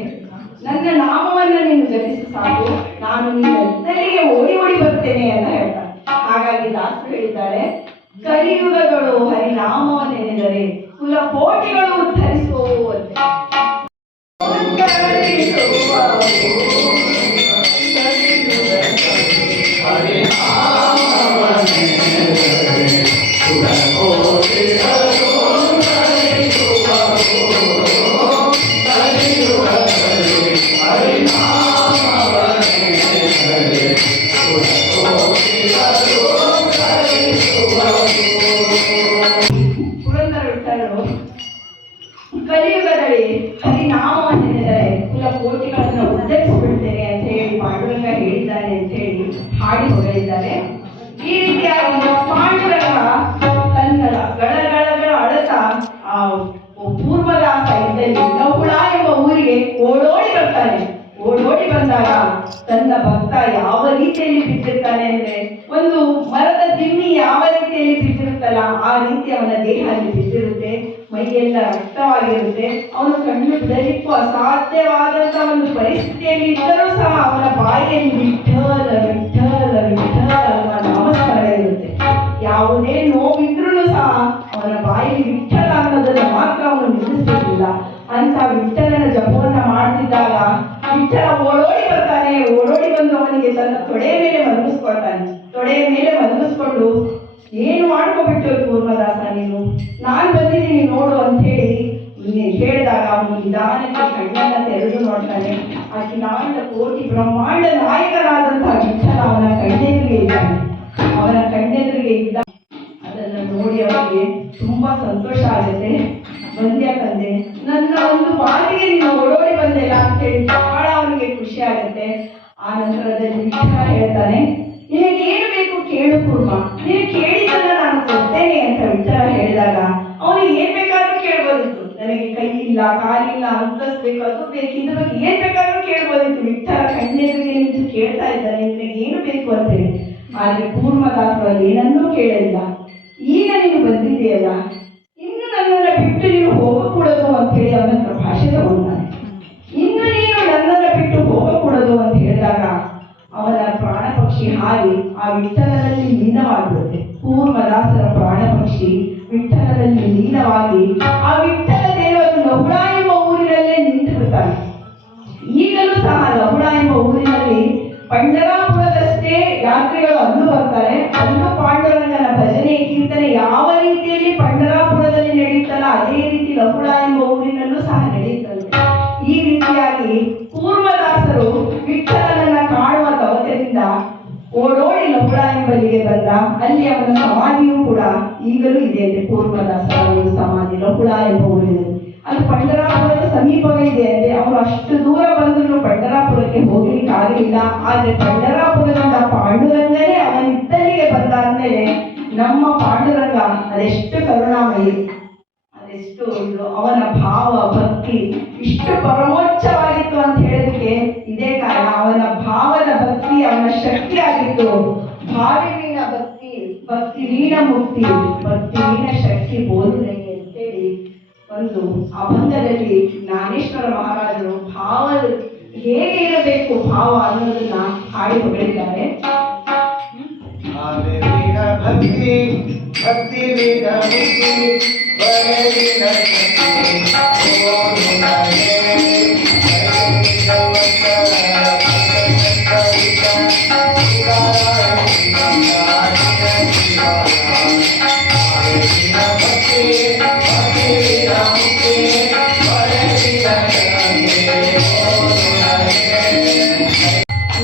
ನನ್ನ ನಾಮವನ್ನ ನೀನು ಜಪಿಸಿ ಸಾಕು, ನಾನು ನಿನ್ನೆಲ್ಲರಿಗೆ ಓಡಿ ಓಡಿ ಬರ್ತೇನೆ ಅಂತ ಹೇಳ್ತಾರೆ. ಹಾಗಾಗಿ ದಾಸರು ಹೇಳಿದ್ದಾರೆ, ಕಲಿಯುಗಗಳು ಹರಿನಾಮವನ್ನೆನೆದರೆ ಕುಲಕೋಟಿಗಳು ಉದ್ಧರಿಸುವವು ಅಂತ. ಹರಿನಾಮವನ್ನೆನೆದರೆ ಕುಲಕೋಟಿಗಳು ಪಾಂಡುರಂಗದಲ್ಲಿ ಹರಿನಾಮವನ್ನೆಂದರೆ ಕುಲ ಕೋಟಿಗಳನ್ನು ಉದ್ಧರಿಸಿಬಿಡ್ತೇನೆ ಅಂತ ಹೇಳಿ ಪಾಂಡುರಂಗ ಹೇಳಿದ್ದಾನೆ ಅಂತ ಹೇಳಿ ಹಾಡಿ ಹೊಗಳಿದ್ದಾರೆ. ಈ ರೀತಿಯಾಗಿ ಪಾಂಡುರಂಗ ತನ್ನ ಗಳಗಳಗಳ ಅಳತ ಪೂರ್ವದಾಸ ಇದ್ದಲ್ಲಿ ನಹುಳ ಎಂಬ ಊರಿಗೆ ಓಡೋಡಿ ಬರ್ತಾನೆ. ಓಡೋಡಿ ಬಂದಾಗ ತನ್ನ ಭಕ್ತ ಯಾವ ರೀತಿಯಲ್ಲಿ ಬಿದ್ದಿರ್ತಾನೆ ಅಂದ್ರೆ, ಒಂದು ಮರದ ದಿಮ್ಮಿ ಯಾವ ರೀತಿಯಲ್ಲಿ ಬಿದ್ದಿರುತ್ತಲ್ಲ ಆ ರೀತಿ ಅವನ ದೇಹ ಅಲ್ಲಿ ಬಿದ್ದಿರುತ್ತೆ. ಮೈಯೆಲ್ಲ ರಕ್ತವಾಗಿರುತ್ತೆ. ಅವನು ಕಣ್ಣು ಬಿಡಲಿಕ್ಕೂ ಅಸಾಧ್ಯವಾದಂತ ಒಂದು ಪರಿಸ್ಥಿತಿಯಲ್ಲಿ ಇದ್ದರೂ ಸಹ ಅವನ ಬಾಯಿಯಲ್ಲಿ ವಿಠಲ ವಿಠಲ ವಿಠಲ ಅನ್ನುವ ನಾಮಸ್ಮರಣೆ ಇರುತ್ತೆ. ಯಾವುದೇ ನೋವಿದ್ರೂ ಸಹ ಅವನ ಬಾಯಿಯಲ್ಲಿ ವಿಠಲ ಅನ್ನೋದನ್ನು ಮಾತ್ರ ಅವನು ನಿಲ್ಲಿಸ್ತಿರ್ಲಿಲ್ಲ. ಅಂತ ವಿಠಲನ ಜಪವನ್ನ ಮಾಡ್ತಿದ್ದಾಗ ವಿಠಲ ಓಡೋಡಿ ಬರ್ತಾನೆ. ಓಡೋಡಿ ಬಂದು ಅವನಿಗೆ ತನ್ನ ತೊಡೆಯ ಮೇಲೆ ಮಲಗಿಸ್ಕೊಳ್ತಾನೆ. ತೊಡೆಯ ಮೇಲೆ ಮಲಗಿಸ್ಕೊಂಡು, ಏನು ಮಾಡ್ಕೊಬಿಟ್ಟು ಕೂರ್ಮದಾಸ ನೀನು, ನಾನು ಬಂದಿದ್ದೀನಿ ನೋಡು ಅಂತ ಹೇಳಿ ಹೇಳಿದಾಗ ಅವನು ನಿಧಾನಕ್ಕೆ ಕಣ್ಣನ್ನ ತೆರೆದು ನೋಡ್ತಾನೆ. ಆ ಕಿನಾಂಡ ಕೋಟಿ ಬ್ರಹ್ಮಾಂಡ ನಾಯಕನಾದಂತಹ ವಿಠಲ ಅವನ ಕಣ್ಣೆದುರಿಗೆ ಇದ್ದಾನೆ. ಅವನ ಕಣ್ಣೆದುರಿಗೆ ಇದ್ದ ಅದನ್ನು ನೋಡಿ ಅವನಿಗೆ ತುಂಬಾ ಸಂತೋಷ ಆಗುತ್ತೆ. ಬಂದ್ಯಾ ತಂದೆ, ನನ್ನ ಒಂದು ಮಾತಿಗೆ ನೀನು ಓಡೋಡಿ ಬಂದಿಲ್ಲ ಅಂತ ಹೇಳಿ ಬಹಳ ಅವನಿಗೆ ಖುಷಿ ಆಗುತ್ತೆ. ಆ ನಂತರದಲ್ಲಿ ವಿಠಲ ಹೇಳ್ತಾನೆ, ನಿನಗೆ ಏನು ಬೇಕು ಕೇಳು ಕೂರ್ಮ, ನೀನು ಕೇಳಿದ್ದನ್ನ ನಾನು ಕೊಡ್ತೇನೆ ಅಂತ ವಿಠಲ ಹೇಳಿದಾಗ ಅವನಿಗೆ ಏನ್ ಬೇಕಾದ್ರೂ ಕೇಳ್ಬೋದಿತ್ತು. ನನಗೆ ಕೈ ಇಲ್ಲ, ಕಾಲಿಲ್ಲ, ಅಂತಸ್ ಬೇಕು, ಅದು ಬೇಕು, ಇದ್ರ ಬಗ್ಗೆ ಏನ್ ಬೇಕಾದ್ರೂ ಕೇಳ್ಬೋದಿತ್ತು. ವಿಠಲ ಕಣ್ಣೆದುರಿಗೆ ನಿಂತು ಕೇಳ್ತಾ ಇದ್ದಾನೆ, ನಿನಗೆ ಏನು ಬೇಕು ಅಂತ ಹೇಳಿ. ಆದ್ರೆ ಕೂರ್ಮದಾಸರು ಏನನ್ನೂ ಕೇಳಲಿಲ್ಲ. ಈಗ ನೀನು ಬಂದಿದೆಯಲ್ಲ, ಇನ್ನು ನನ್ನನ್ನು ಬಿಟ್ಟು ನೀನು ಹೋಗಕೂಡದು ಅಂತ ಹೇಳಿ ಅವನ ಭಾಷೆ ತಗೊಂಡಾನೆ. ಇನ್ನು ನೀನು ನನ್ನನ್ನು ಬಿಟ್ಟು ಹೋಗಕೂಡದು ಅಂತ ಹೇಳಿದಾಗ ಅವನ ಪ್ರಾಣ ಪಕ್ಷಿ ಹಾರಿ ಆ ವಿಠಲದಲ್ಲಿ ಲೀನವಾಗಿರುತ್ತೆ. ಕೂರ್ಮದಾಸರ ಪ್ರಾಣ ಪಕ್ಷಿ ವಿಠಲದಲ್ಲಿ ಲೀನವಾಗಿ ಆ ವಿಠಲ ದೇವರು ಲಹುಳ ಎಂಬ ಊರಿನಲ್ಲೇ ನಿಂತು ಬಿಡ್ತಾನೆ. ಈಗಲೂ ಸಹ ಲಹುಳ ಎಂಬ ಊರಿನಲ್ಲಿ ಪಂಡರಾಪುರದಷ್ಟೇ ಯಾತ್ರಿಗಳು ಅಲ್ಲೂ ಬರ್ತಾರೆ. ಅಲ್ಲೂ ಪಾಂಡುರಂಗನ ಭಜನೆ ಕೀರ್ತನೆ ಯಾವ ರೀತಿಯಲ್ಲಿ ಪಂಡರಾಪುರದಲ್ಲಿ ನಡೆಯುತ್ತಲ್ಲ ಅದೇ ರೀತಿ ಲಹುಳ ಎಂಬ ಊರಿನಲ್ಲೂ ಸಹ ನಡೆಯುತ್ತದೆ. ಈ ರೀತಿಯಾಗಿ ಕೂರ್ಮದಾಸರು ವಿಠಲನನ್ನ ಕಾಣುವ ತವಕದಿಂದ ಓಡೋಡಿ ಲಹುಳ ಎಂಬಲ್ಲಿಗೆ ಬಂದ. ಅಲ್ಲಿ ಅವನ ಸಮಾಧಿಯೂ ಕೂಡ ಈಗಲೂ ಇದೆ ಅಂತೆ. ಕೂರ್ಮದಾಸರ ಒಂದು ಸಮಾಧಿ ಲಹುಳ ಎಂಬ ಊರಿನಲ್ಲಿ, ಅದು ಪಂಡರಾಪುರದ ಸಮೀಪವೇ ಇದೆ ಅಂತೆ. ಅವರು ಅಷ್ಟು ದೂರ ಬಂದರೂ ಪಂಡರಾಪುರಕ್ಕೆ ಹೋಗ್ಲಿಕ್ಕೆ ಆಗಲಿಲ್ಲ. ಆದ್ರೆ ಪಂಡರಾಪುರದಿಂದ ಪಾಂಡುರಂಗನೇ ಅವನಿದ್ದಲ್ಲಿಗೆ ಬಂದಾದ್ಮೇಲೆ ನಮ್ಮ ಪಾಂಡುರಂಗ ಅದೆಷ್ಟು ಕರುಣಾಮಯಿ, ಅದೆಷ್ಟು ಅವನ ಭಾವ ಭಕ್ತಿ ಇಷ್ಟು ಪರಮೋಚ್ಚವಾಗಿತ್ತು ಅಂತ ಹೇಳೋದಕ್ಕೆ ಇದೇ ಕಾರಣ. ಅವನ ಭಾವದ ಭಕ್ತಿ ಅವನ ಶಕ್ತಿ ಆಗಿತ್ತು. ಭಾವಿವೀಣ ಭಕ್ತಿ, ಭಕ್ತಿವೀಣ ಮುಕ್ತಿ, ಭಕ್ತಿವೀಣ ಶಕ್ತಿ ಬೋಧನೆ ಅಂತೇಳಿ ಒಂದು ಅಭಂಗದಲ್ಲಿ ಜ್ಞಾನೇಶ್ವರ ಮಹಾರಾಜರು ಭಾವ ಹೇಗೆ ಇರಬೇಕು ಭಾವ ಅನ್ನೋದನ್ನ ಹಾಡಿ ಹೊಗಳಿದ್ದಾರೆ. ಭಕ್ತಿ ಭಕ್ತಿ ವೀಣ ಮುಕ್ತಿ ಬಯಲಿನ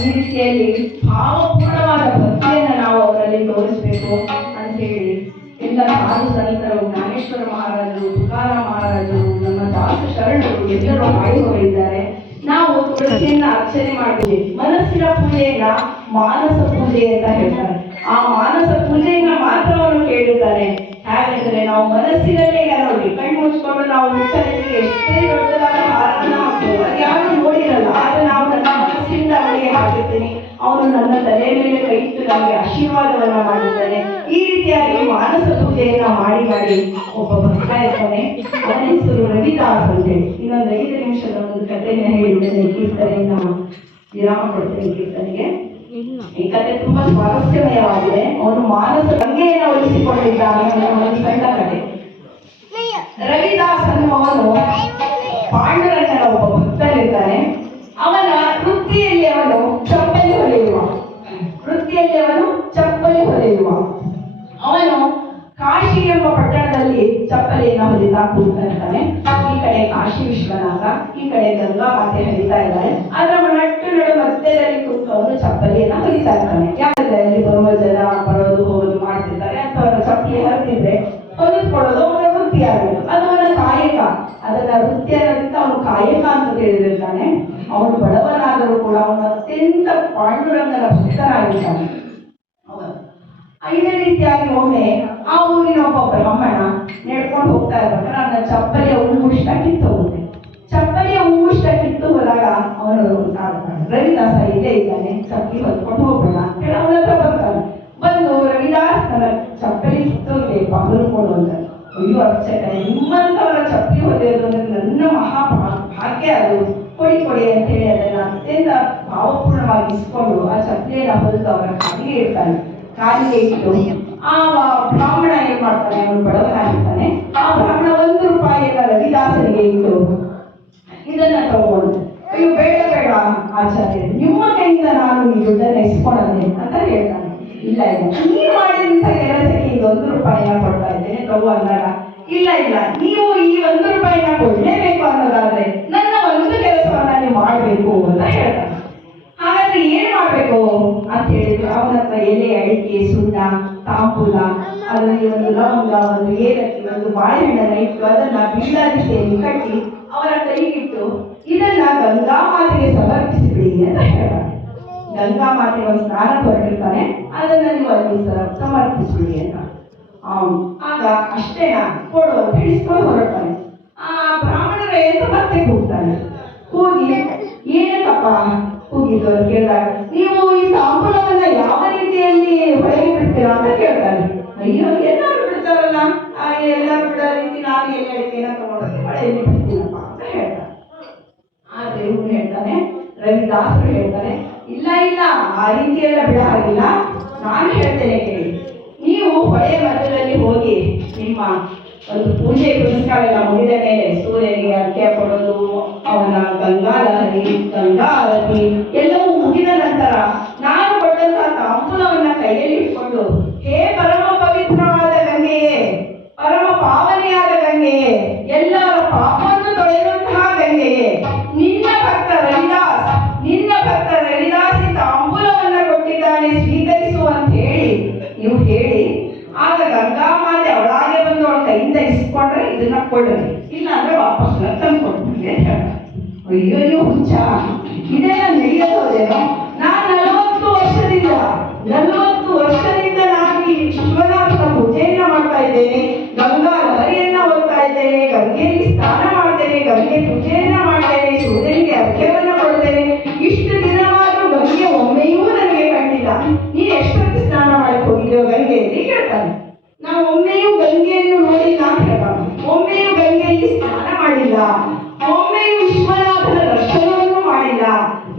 ಈ ರೀತಿಯಲ್ಲಿ ಭಾವಪೂರ್ಣವಾದ ಭಕ್ತಿಯನ್ನು ನಾವು ಅವರಲ್ಲಿ ತೋರಿಸಬೇಕು ಅಂತ ಹೇಳಿ ಎಲ್ಲ ಸಾಧು ಸಂತರು, ಜ್ಞಾನೇಶ್ವರ ಮಹಾರಾಜರು, ತುಕಾರಾಮ ಮಹಾರಾಜರು, ನಮ್ಮ ದಾಸ ಶರಣರು ಎಲ್ಲರೂ ಮಾಡಿ ಹೋಗಿದ್ದಾರೆ. ನಾವು ತುಳಸಿಯನ್ನ ಅರ್ಚನೆ ಮಾಡ್ತೀವಿ. ಮನಸ್ಸಿನ ಪೂಜೆಯನ್ನ ಮಾನಸ ಪೂಜೆ ಅಂತ ಹೇಳ್ತಾರೆ. ಆ ಮಾನಸ ಪೂಜೆಯನ್ನ ಮಾತ್ರ ಅವನು ಕೇಳಿದ್ದಾನೆ. ಹಾಗಾದ್ರೆ ನಾವು ಮನಸ್ಸಿನಲ್ಲೇ ನೋಡಿ ಕಣ್ಣು ಮುಚ್ಕೊಂಡು ನಾವು ವಿಠಲನಿಗೆ ಎಷ್ಟೇ ದೊಡ್ಡದಾದ ಹಾರನ ಹಾಕ್ತೇವೆ, ಅದು ಯಾರು ನೋಡಿರಲ್ಲ. ಆದ್ರೆ ನಾವು ನನ್ನ ಮನಸ್ಸಿಂದ ಅವನಿಗೆ ಹಾಕಿರ್ತೀನಿ. ಅವನು ನನ್ನ ತಲೆ ಮೇಲೆ ಕೈ ಇಟ್ಟು ನಮಗೆ ಆಶೀರ್ವಾದವನ್ನ ಮಾಡಿದ್ದಾನೆ. ಈ ರೀತಿಯಾಗಿ ಮಾನಸ ಪೂಜೆಯನ್ನ ಮಾಡಿ ಮಾಡಿ ಒಬ್ಬ ಭಕ್ತ ಇರ್ತಾನೆ. ಅವನ ಹೆಸರು ರವಿದಾಸ್ ಅಂತೇಳಿ. ಇನ್ನೊಂದು 5 ನಿಮಿಷದ ಒಂದು ಕಥೆನ ಹೇಳಿದ್ದೇನೆ. ಕೀರ್ತನೆಯನ್ನ ವಿರಾಮ ಕೊಡ್ತೇನೆ. ಕೀರ್ತನೆಗೆ ಈ ಕಥೆ ತುಂಬಾ ಸ್ವಾರಸ್ಯಮಯವಾಗಿದೆ. ಅವನು ಮಾನಸ ಗಂಗೆಯನ್ನು ಉಳಿಸಿಕೊಂಡಿದ್ದಾನೆ ಅನ್ನೋ ಒಂದು ಸಣ್ಣ ಕಥೆ. ರವಿದಾಸ್ ಅನ್ನುವನು ಪಾಂಡುರಂಗನ ಒಬ್ಬ ಭಕ್ತನಿರ್ತಾನೆ. ಅವನ ವೃತ್ತಿಯಲ್ಲಿ ಅವನು ಚಪ್ಪಲಿ ಹೊಲೆಯುವ. ಅವನು ಕಾಶಿ ಎಂಬ ಪಟ್ಟಣದಲ್ಲಿ ಚಪ್ಪಲಿಯನ್ನು ಹೊಲಿತಾ ಕೂರ್ತಾ ಇರ್ತಾನೆ. ಈ ಕಡೆ ಕಾಶಿ ವಿಶ್ವನಾಥ, ಈ ಕಡೆ ಗಂಗಾ ಮಾತೆ ಹರಿತಾ ಇದ್ದಾರೆ. ಆದ್ರೆ ಅವನ ನಡು ಮಧ್ಯದಲ್ಲಿ ಕೂತು ಅವನು ಚಪ್ಪಲಿಯನ್ನ ಹೊಲಿತಾ ಇರ್ತಾನೆ. ಯಾಕಂದ್ರೆ ಅಲ್ಲಿ ಬರುವ ಜನ ಬರೋದು ಹೋಗೋದು ಮಾಡ್ತಿರ್ತಾರೆ. ಅಂತವರ ಚಪ್ಪಲಿ ಹರಿತಿದ್ರೆ ಹೊಲಿದ್ಕೊಳ್ಳೋದು ಅವನ ವೃತ್ತಿ ಆಗಬೇಕು. ಅದು ಅವನ ಕಾಯಕ. ಅದನ್ನ ವೃತ್ತಿಯನ್ನ ಗಾಯಕ ಅಂತ ತಿಳಿದಿರ್ತಾನೆ. ಅವನು ಬಡವನಾದರೂ ಕೂಡ ಅವನು ಅತ್ಯಂತ ಪಾಂಡುರಂಗನ ಭಕ್ತನಾಗಿದ್ದಾನೆ. ಇದೇ ರೀತಿಯಾಗಿ ಒಮ್ಮೆ ಆ ಊರಿನ ಒಬ್ಬ ಬ್ರಾಹ್ಮಣ ನಡ್ಕೊಂಡು ಹೋಗ್ತಾ ಇರ್ಬೇಕಾದ್ರೆ ಅವನ ಚಪ್ಪಲಿಯ ಹೂವುಷ್ಟ ಕಿತ್ತು ಹೋಗುತ್ತೆ. ಚಪ್ಪಲಿಯ ಹೂವುಷ್ಟ ಕಿತ್ತು ಹೋದಾಗ ಅವನು ರವಿದಾಸ ಇಲ್ಲೇ ಇದ್ದಾನೆ, ಚಪ್ಪಲಿ ಹೊತ್ಕೊಂಡು ಹೋಗೋಣ ಅಂತ ಹೇಳಿ ಅವನ ಹತ್ರ ಬರ್ತಾನೆ. ಬಂದು ರವಿದಾಸ್ ನನ್ನ ಚಪ್ಪಲಿ ಕಿತ್ತೋಗ್ಬೇಕು ಹೊಲ್ಕೊಂಡು ಅಂತ. ಅಯ್ಯೋ ಅರ್ಚಕರೇ, ನಿಮ್ಮಂತವರ ಚಪ್ಪಲಿ ಹೊಲಿಯೋದು ಅಂದ್ರೆ ನನ್ನ ಭಾಗ್ಯ, ಅದು ಕೊಡಿ ಕೊಡಿ ಅಂತ ಹೇಳಿ ಅದನ್ನ ಅತ್ಯಂತ ಭಾವಪೂರ್ಣವಾಗಿ ಇಸ್ಕೊಂಡು ಆ ಚಪ್ಪಲಿಯನ್ನ ಹೊಲಿದು ಅವರ ಕಾಲಿಗೆ ಇಡ್ತಾನೆ. ಕಾಲಿಗೆ ಇಟ್ಟು ಆ ಬ್ರಾಹ್ಮಣ ಏನ್ ಮಾಡ್ತಾನೆ, ಅವನು ಬಡವನಾಗಿರ್ತಾನೆ. ಆ ಬ್ರಾಹ್ಮಣ 1 ರೂಪಾಯಿಯನ್ನ ರವಿದಾಸನಿಗೆ ಇಟ್ಟು ಇದನ್ನ ತಗೊಂಡು, ಅಯ್ಯೋ ಬೇಡ ಬೇಡ ಆಚಾರ್ಯ, ನಿಮ್ಮ ಕೈಯಿಂದ ನಾನು ಈ ದುಡ್ಡನ್ನ ಇಸ್ಕೊಳ್ಳೋದೆ ಅಂತ ಹೇಳ್ತಾನೆ. ಇಲ್ಲ ಇಲ್ಲ, ನೀವು ಮಾಡಿದಂತ ಕೆಲಸಕ್ಕೆ ಇದು 1 ರೂಪಾಯಿನ ಕೊಡ್ತಾ ಇದ್ದೇನೆ ತಗೋ ಅಂದಾಗ, ಇಲ್ಲ ಇಲ್ಲ, ನೀವು ಈ 1 ರೂಪಾಯಿನ ಕೊಡ್ಲೇಬೇಕು ಅನ್ನೋದಾದ್ರೆ ನನ್ನ ಒಂದು ಕೆಲಸವನ್ನ ನೀವು ಮಾಡಬೇಕು ಅಂತ ಹೇಳ್ತಾನೆ. ಹಾಗಾದ್ರೆ ಏನ್ ಮಾಡ್ಬೇಕು ಅಂತ ಹೇಳಿದ್ರೆ ಅವನ ಹತ್ರ ಎಲೆ, ಅಡಿಕೆ, ಸುಣ್ಣ, ತಾಂಬೂಲ, ಅದರಲ್ಲಿ ಒಂದು ಲವಂಗ, ಒಂದು ಏಲಕ್ಕಿ, ಒಂದು ಬಾಳೆಹಣ್ಣನ್ನ ಇಟ್ಟು ಅದನ್ನ ಬೀಳ ರೀತಿಯಲ್ಲಿ ಕಟ್ಟಿ ಅವರ ಕೈಗಿಟ್ಟು ಇದನ್ನ ಗಂಗಾ ಮಾತೆಗೆ ಸಮರ್ಪಿಸಿಬಿಡಿ ಅಂತ ಹೇಳ್ತಾರೆ. ಗಂಗಾ ಮಾತೆಗೆ ಒಂದು ಸ್ನಾನ ಹೊರಟಿರ್ತಾನೆ, ಅದನ್ನ ನೀವು ಅಲ್ಲಿ ಸಮರ್ಪಿಸ್ಬಿಡಿ ಅಂತ. ಆಗ ಅಷ್ಟೇನಾ ಕೊಡು ಅಂತ ಹಿಡಿಸ್ಕೊಂಡು ಹೊರಡ್ತಾನೆ. ಆ ಬ್ರಾಹ್ಮಣರ ಎದ್ದು ಮತ್ತೆ ಕೂಗ್ತಾನೆ. ಕೂಗಿ ಏನಕ್ಕಪ್ಪ ಕೂಗಿದ್ದು ಅಂತ ಕೇಳಿದಾಗ, ನೀವು ಈ ತಾಂಬೂಲವನ್ನ ಯಾವ ರೀತಿಯಲ್ಲಿ ಹೊರಗೆ ಬಿಡ್ತೀರಾ ಅಂತ ಕೇಳ್ತಾನೆ. ಅಯ್ಯೋ ಎಲ್ಲರೂ ಬಿಡ್ತಾರಲ್ಲ, ಎಲ್ಲರೂ ಬಿಡೋ ರೀತಿ ನಾನು ಎಲ್ಲಿ ಅಡಿಕೆನ ತಗೊಂಡೋಗಿ ಹೊಳೆಯಲ್ಲಿ ಬಿಡ್ತೀನಪ್ಪ ಅಂತ ಹೇಳ್ತಾನೆ. ಆದ್ರೆ ಇವನು ಹೇಳ್ತಾನೆ, ರವಿದಾಸರು ಹೇಳ್ತಾರೆ, ಇಲ್ಲ ಇಲ್ಲ, ಆ ರೀತಿಯೆಲ್ಲ ಬಿಡ ಹಾಗಿಲ್ಲ, ನಾನು ಹೇಳ್ತೇನೆ ಕೇಳಿ. ನೀವು ಹೊಳೆಯ ಮಧ್ಯದಲ್ಲಿ ಹೋಗಿ ನಿಮ್ಮ ಒಂದು ಪೂಜೆ ಪುನಸ್ಕಾರ ಎಲ್ಲ ಮುಗಿದ ಮೇಲೆ ಸೂರ್ಯನಿಗೆ ಅರ್ಘ್ಯ ಕೊಡೋದು, ಅವನ ಗಂಗಾ ಲಹರಿ, ಗಂಗಾ ಆರತಿ ಎಲ್ಲವೂ ಮುಗಿದ ನಂತರ ನಾನು ಕೊಟ್ಟಂತಹ ತಾಂಬೂಲವನ್ನ ಕೈಯಲ್ಲಿ ಇಟ್ಕೊಂಡು, ಹೇ ಪರಮ ಪವಿತ್ರವಾದ ಗಂಗೆಯೇ, ಪರಮ ಪಾವನೆಯಾದ ಗಂಗೆಯೇ, ಎಲ್ಲರ ಪಾಪವನ್ನು ತೊಳೆಯುವಂತಹ ಗಂಗೆಯೇ, ನಿನ್ನ ಭಕ್ತ ರವಿದಾಸಿ ತಾಂಬೂಲವನ್ನ ಕೊಟ್ಟಿದ್ದಾನೆ, ಸ್ವೀಕರಿಸು ಅಂತ ಹೇಳಿ ನೀವು ಹೇಳಿ, ಆಗ ಗಂಗಾ ಮಾತೆ ಅವಳಾಗೆ ಬಂದು ಅವಳ ಕೈಯಿಂದ ಇಸ್ಕೊಂಡ್ರೆ ಇದನ್ನ ಕೊಡ್ರಿ, ಇಲ್ಲ ಅಂದ್ರೆ ವಾಪಸ್ ತಂದು ಕೊಡ್ತೀನಿ ಅಂತ ಹೇಳ್ತಾರೆ. ಅಯ್ಯೋ ಹುಚ್ಚ, ಇದೆಲ್ಲ ನಡೆಯೋದೇನೋ? ನಾನು 40 ವರ್ಷದಿಂದ ನಾನು ಈ ಶಿವನಾಥನ ಪೂಜೆಯನ್ನ ಮಾಡ್ತಾ ಇದ್ದೇನೆ, ಗಂಗಾ ಲಹರಿಯನ್ನ ಓದ್ತಾ ಇದ್ದೇನೆ, ಗಂಗೆಯಲ್ಲಿ ಸ್ನಾನ ಮಾಡ್ತೇನೆ, ಗಂಗೆ ಪೂಜೆಯನ್ನ ಮಾಡ್ತೇನೆ, ಸೂರ್ಯನಿಗೆ ಅರ್ಘ್ಯವನ್ನ ಕೊಡ್ತೇನೆ. ಇಷ್ಟು ದಿನವಾದ್ರೂ ಗಂಗೆ ಒಮ್ಮೆಯೂ ನನಗೆ ಕಂಡಿಲ್ಲ. ನೀನು ಎಷ್ಟೊತ್ತು ಸ್ನಾನ ಮಾಡಕ್ಕೆ ಹೋಗಿದ್ಯೋ ಗಂಗೆಯಲ್ಲಿ ಹೇಳ್ತಾನೆ. ನಾವು ಒಮ್ಮೆಯೂ ಗಂಗೆಯನ್ನು ನೋಡಿಲ್ಲ ಅಂತ ಹೇಳ್ತಾನೆ. ಒಮ್ಮೆಯೂ ಗಂಗೆಯಲ್ಲಿ ಸ್ನಾನ ಮಾಡಿಲ್ಲ, ಒಮ್ಮೆಯೂ ವಿಶ್ವನಾಥನ ದರ್ಶನವನ್ನು ಮಾಡಿಲ್ಲ.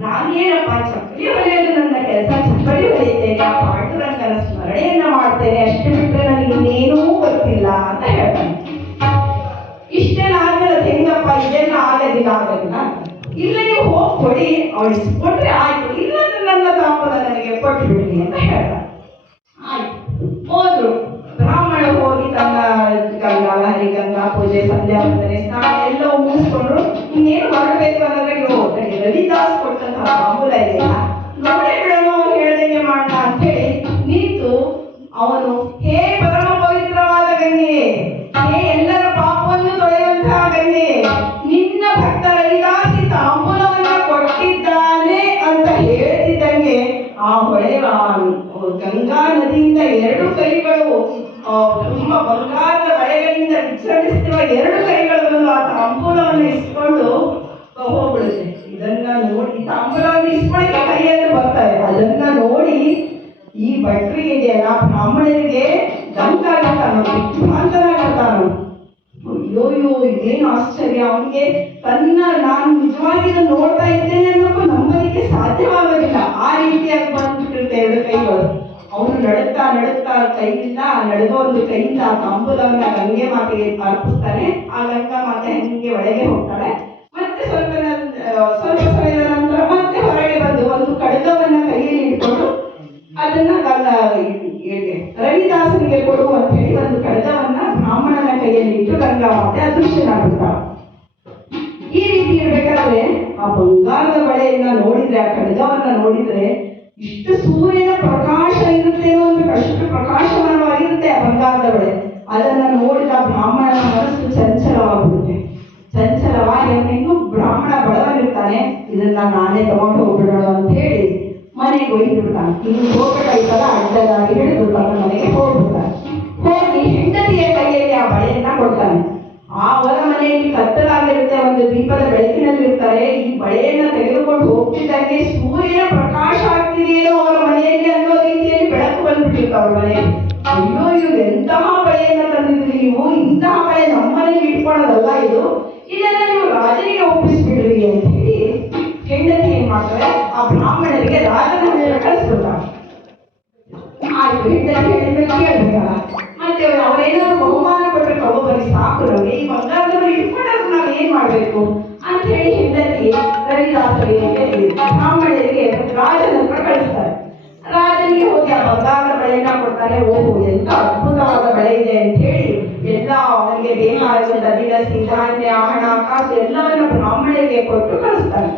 ನಾನೇನಪ್ಪ ಚಪ್ಪಲಿ ಹೊಲಿಯೋದು ನನ್ನ ಕೆಲಸ, ಚಪ್ಪಲಿ ಹೊಲಿಯುತ್ತೇನೆ, ಪಾಂಡುರಂಗನ ಸ್ಮರಣೆಯನ್ನ ಮಾಡ್ತೇನೆ, ಅಷ್ಟು ಬಿಟ್ಟರೆ ನನಗೆ ಇನ್ನೇನೂ ಗೊತ್ತಿಲ್ಲ ಅಂತ ಹೇಳ್ತಾನೆ. ಇಷ್ಟೆಲ್ಲ ಆದ್ಮೇಲೆ ಹೆಂಗಪ್ಪ ಇದೆಲ್ಲ ಆಗೋದಿಲ್ಲ. ಇಲ್ಲ ನೀವು ಹೋಗಿ ಕೊಡಿ, ಅವಳು ಇಸ್ಕೊಂಡ್ರೆ ಆಯ್ತು, ಇಲ್ಲ ನನ್ನ ತಾಂಬೂಲ ನನಗೆ ಕೊಟ್ಟು ಬಿಡಿ ಅಂತ ಹೇಳ್ತಾನೆ. ಆಯ್ತು, ಹೋದ್ರು. ಬ್ರಾಹ್ಮಣ ಹೋಗಿ ತನ್ನ ಗಂಗಾ ಲಹರಿ, ಗಂಗಾ ಪೂಜೆ, ಸಂಧ್ಯಾ ವಂದನೆ, ಸ್ನಾನ ಎಲ್ಲವೂ ಮುಗಿಸ್ಕೊಂಡ್ರು. ಇನ್ನೇನು ಹೊರಡಬೇಕು ಅನ್ನೋದ್ರಾಗ ಹೋಗ್ತಾನೆ. ರವಿದಾಸ್ ಕೊಟ್ಟಂತಹ ತಾಂಬೂಲ ಇದೆಯಲ್ಲ, ನೋಡೇ ಬಿಡೋಣ, ಅವನು ಹೇಳ್ದಂಗೆ ಮಾಡೋಣ ಅಂತ ಹೇಳಿ ನಿಂತು ಅವನು, ಹೇ ಪರಮ ಪವಿತ್ರವಾದ ಗಂಗೆಯೇ, ಹೇ ಎಲ್ಲರ ಪಾಪವನ್ನು ತೊಳೆಯುವಂತಹ ಗಂಗೆಯೇ, ನಿನ್ನ ಭಕ್ತ ರವಿದಾಸಿ ತಾಂಬೂಲವನ್ನ ಕೊಟ್ಟಿದ್ದಾನೆ ಅಂತ ಹೇಳ್ತಿದ್ದಂಗೆ ಆ ಹೊಳೆಯ ಗಂಗಾ ನದಿಯಿಂದ 2 ಕೈಗಳು ತುಂಬಾ ಬಂಗಾರದ ಬಳೆಗಳಿಂದ ವಿಜೃಂಭಿಸುತ್ತಿರುವ 2 ಕೈಗಳು ಬಂದು ಆ ತಾಂಬೂಲವನ್ನು ಇಸ್ಕೊಂಡು ಹೋಗ್ಬಿಡುತ್ತೆ. ಇದನ್ನ ನೋಡಿ, ತಾಂಬೂಲವನ್ನು ಇಸ್ಕೊಳ್ಳಿಕ್ಕೆ ಕೈಯಲ್ಲಿ ಬರ್ತಾರೆ. ಅದನ್ನ ನೋಡಿ ಈ ಭಟ್ರಿಗೆ ಇದೆಯಲ್ಲ, ಬ್ರಾಹ್ಮಣರಿಗೆ ದಂಕಾಗುತ್ತಾನು. ಅಯ್ಯೋಯ್ಯೋ, ಇದೇನು ಆಶ್ಚರ್ಯ, ಅವನಿಗೆ ನಾನು ನಿಜವಾಗಿ ನೋಡ್ತಾ ಇದ್ದೇನೆ ಅನ್ನೋಕ್ಕೂ ನಂಬಲಿಕ್ಕೆ ಸಾಧ್ಯವಾಗೋದಿಲ್ಲ. ಆ ರೀತಿಯಾಗಿ ಬಂದ್ಬಿಟ್ಟಿರುತ್ತೆ 2 ಕೈಗಳು. ಅವನು ನಡುತ್ತಾ ಕೈಯಿಂದ, ನಡೆದೋ ಒಂದು ಕೈಯಿಂದ ಆ ತಾಂಬೂಲವನ್ನ ಗಂಗೆ ಮಾತೆಗೆ ಅರ್ಪಿಸ್ತಾನೆ. ಆ ಗಂಗಾ ಮಾತೆ ಹಂಗೆ ಒಳಗೆ ಹೋಗ್ತಾಳೆ. ಮತ್ತೆ ಸ್ವಲ್ಪ ಸಮಯದ ನಂತರ ಮತ್ತೆ ಹೊರಗೆ ಬಂದು ಒಂದು ಖಡ್ಗವನ್ನ ಕೈಯಲ್ಲಿ ಇಟ್ಕೊಂಡು ಅದನ್ನ ರವಿದಾಸನಿಗೆ ಕೊಡು ಅಂತ ಹೇಳಿ ಒಂದು ಖಡ್ಗವನ್ನ ಬ್ರಾಹ್ಮಣನ ಕೈಯಲ್ಲಿ ಇಟ್ಟು ಗಂಗಾ ಮಾತೆ ಅದೃಶ್ಯನಾಗುತ್ತಾಳೆ. ಈ ರೀತಿ ಇರ್ಬೇಕಾದ್ರೆ ಆ ಬಂಗಾರದ ಬಳೆಯನ್ನ ನೋಡಿದ್ರೆ, ಆ ಖಡ್ಗವನ್ನ ನೋಡಿದ್ರೆ, ಇಷ್ಟು ಸೂರ್ಯನ ಪ್ರಕಾಶ ಇರುತ್ತೇನೋ ಅಂತ ಅಷ್ಟು ಪ್ರಕಾಶಮಾನವಾಗಿರುತ್ತೆ ಆ ಬಂಗಾರದ ಬಳೆ. ಅದನ್ನ ನೋಡಿದ ಬ್ರಾಹ್ಮಣನ ಮನಸ್ಸು ಚಂಚಲವಾಗುತ್ತೆ. ಚಂಚಲವಾಗಿ ಅವನಿಗೂ ಬ್ರಾಹ್ಮಣ ಬಿಡ್ತಾನೆ. ಇನ್ನು ಹೋಗ್ಬೇಕಾಯ್ತಲ್ಲ ಅಡ್ಡದಾಗಿ ಹಿಡಿದು ತನ್ನ ಮನೆಗೆ ಹೋಗ್ಬಿಡ್ತಾನೆ. ಹೋಗಿ ಹೆಂಡತಿಯ ಕೈಯಲ್ಲಿ ಆ ಬಳೆಯನ್ನ ಕೊಡ್ತಾನೆ. ಆ ಅವರ ಮನೆಯಲ್ಲಿ ಕತ್ತಲಾಗಿರುತ್ತೆ, ಒಂದು ದೀಪದ ಬೆಳಕಿನಲ್ಲಿ ಇರ್ತಾರೆ. ಈ ಬಳೆಯನ್ನ ತೆಗೆದುಕೊಂಡು ಹೋಗ್ತಿದ್ದಂಗೆ ಸೂರ್ಯನ ಪ್ರಕಾಶ ಆಗ್ತಿದೆಯೇನೋ ಅವರ ಮನೆಯಲ್ಲಿ ಅನ್ನೋ ರೀತಿಯಲ್ಲಿ ಬೆಳಕು ಬಂದ್ಬಿಟ್ಟಿತ್ತು ಅವ್ರ ಮನೆಯಲ್ಲಿ. ಅಯ್ಯೋ ಇವ್ರು ಎಂತಹ ಬಳೆಯನ್ನ ತಂದಿದ್ರಿ ನೀವು, ಇಂತಹ ಬಳೆ ನಮ್ಮನೆಗೆ ಇಟ್ಕೊಳ್ಳೋದಲ್ಲ ಇದು, ಇದೆಲ್ಲ ನೀವು ರಾಜನಿಗೆ ಒಪ್ಪಿಸ್ಬಿಡ್ರಿ ಅಂತ ಹೇಳಿ ಹೆಂಡತಿ ಏನ್ ಮಾಡ್ತಾರೆ, ಆ ಬ್ರಾಹ್ಮಣರಿಗೆ ರಾಜನ ಮೇಲೆ ಕಳಿಸ್ಬಿಡ್ತಾರೆ. ಆಯ್ತು, ಹೆಂಡತಿ ಹೇಳಿದ್ರೆ ಕೇಳ್ಬೇಕಲ್ಲ, ಮತ್ತೆ ಅವರೇನಾದ್ರು ಬಹುಮಾನ ಕೊಟ್ಟರೆ ತಗೋಬರಿ ಸಾಕು ನಮಗೆ, ಈ ಬಂಗಾರದವರು ಇಟ್ಕೊಂಡಾಗ ನಾವು ಏನ್ ಮಾಡ್ಬೇಕು ಅಂತ ಹೇಳಿ ಹೆಂಡತಿ ರವಿದಾಸರಿಗೆ ಬ್ರಾಹ್ಮಣರಿಗೆ ರಾಜನ ಹತ್ರ ಕಳಿಸ್ತಾರೆ. ರಾಜನಿಗೆ ಹೋಗಿ ಆ ಬಂಗಾರದ ಬಳೆಯನ್ನ ಕೊಡ್ತಾರೆ. ಓಹೋ ಎಂತ ಅದ್ಭುತವಾದ ಬಳೆ ಇದೆ ಅಂತ ಹೇಳಿ ಎಲ್ಲ ಅವನಿಗೆ ಬೇಕಾದ ದಿನಸಿ ಧಾನ್ಯ ಹಣ ಕಾಸು ಎಲ್ಲವನ್ನು ಬ್ರಾಹ್ಮಣರಿಗೆ ಕೊಟ್ಟು ಕಳಿಸ್ತಾರೆ.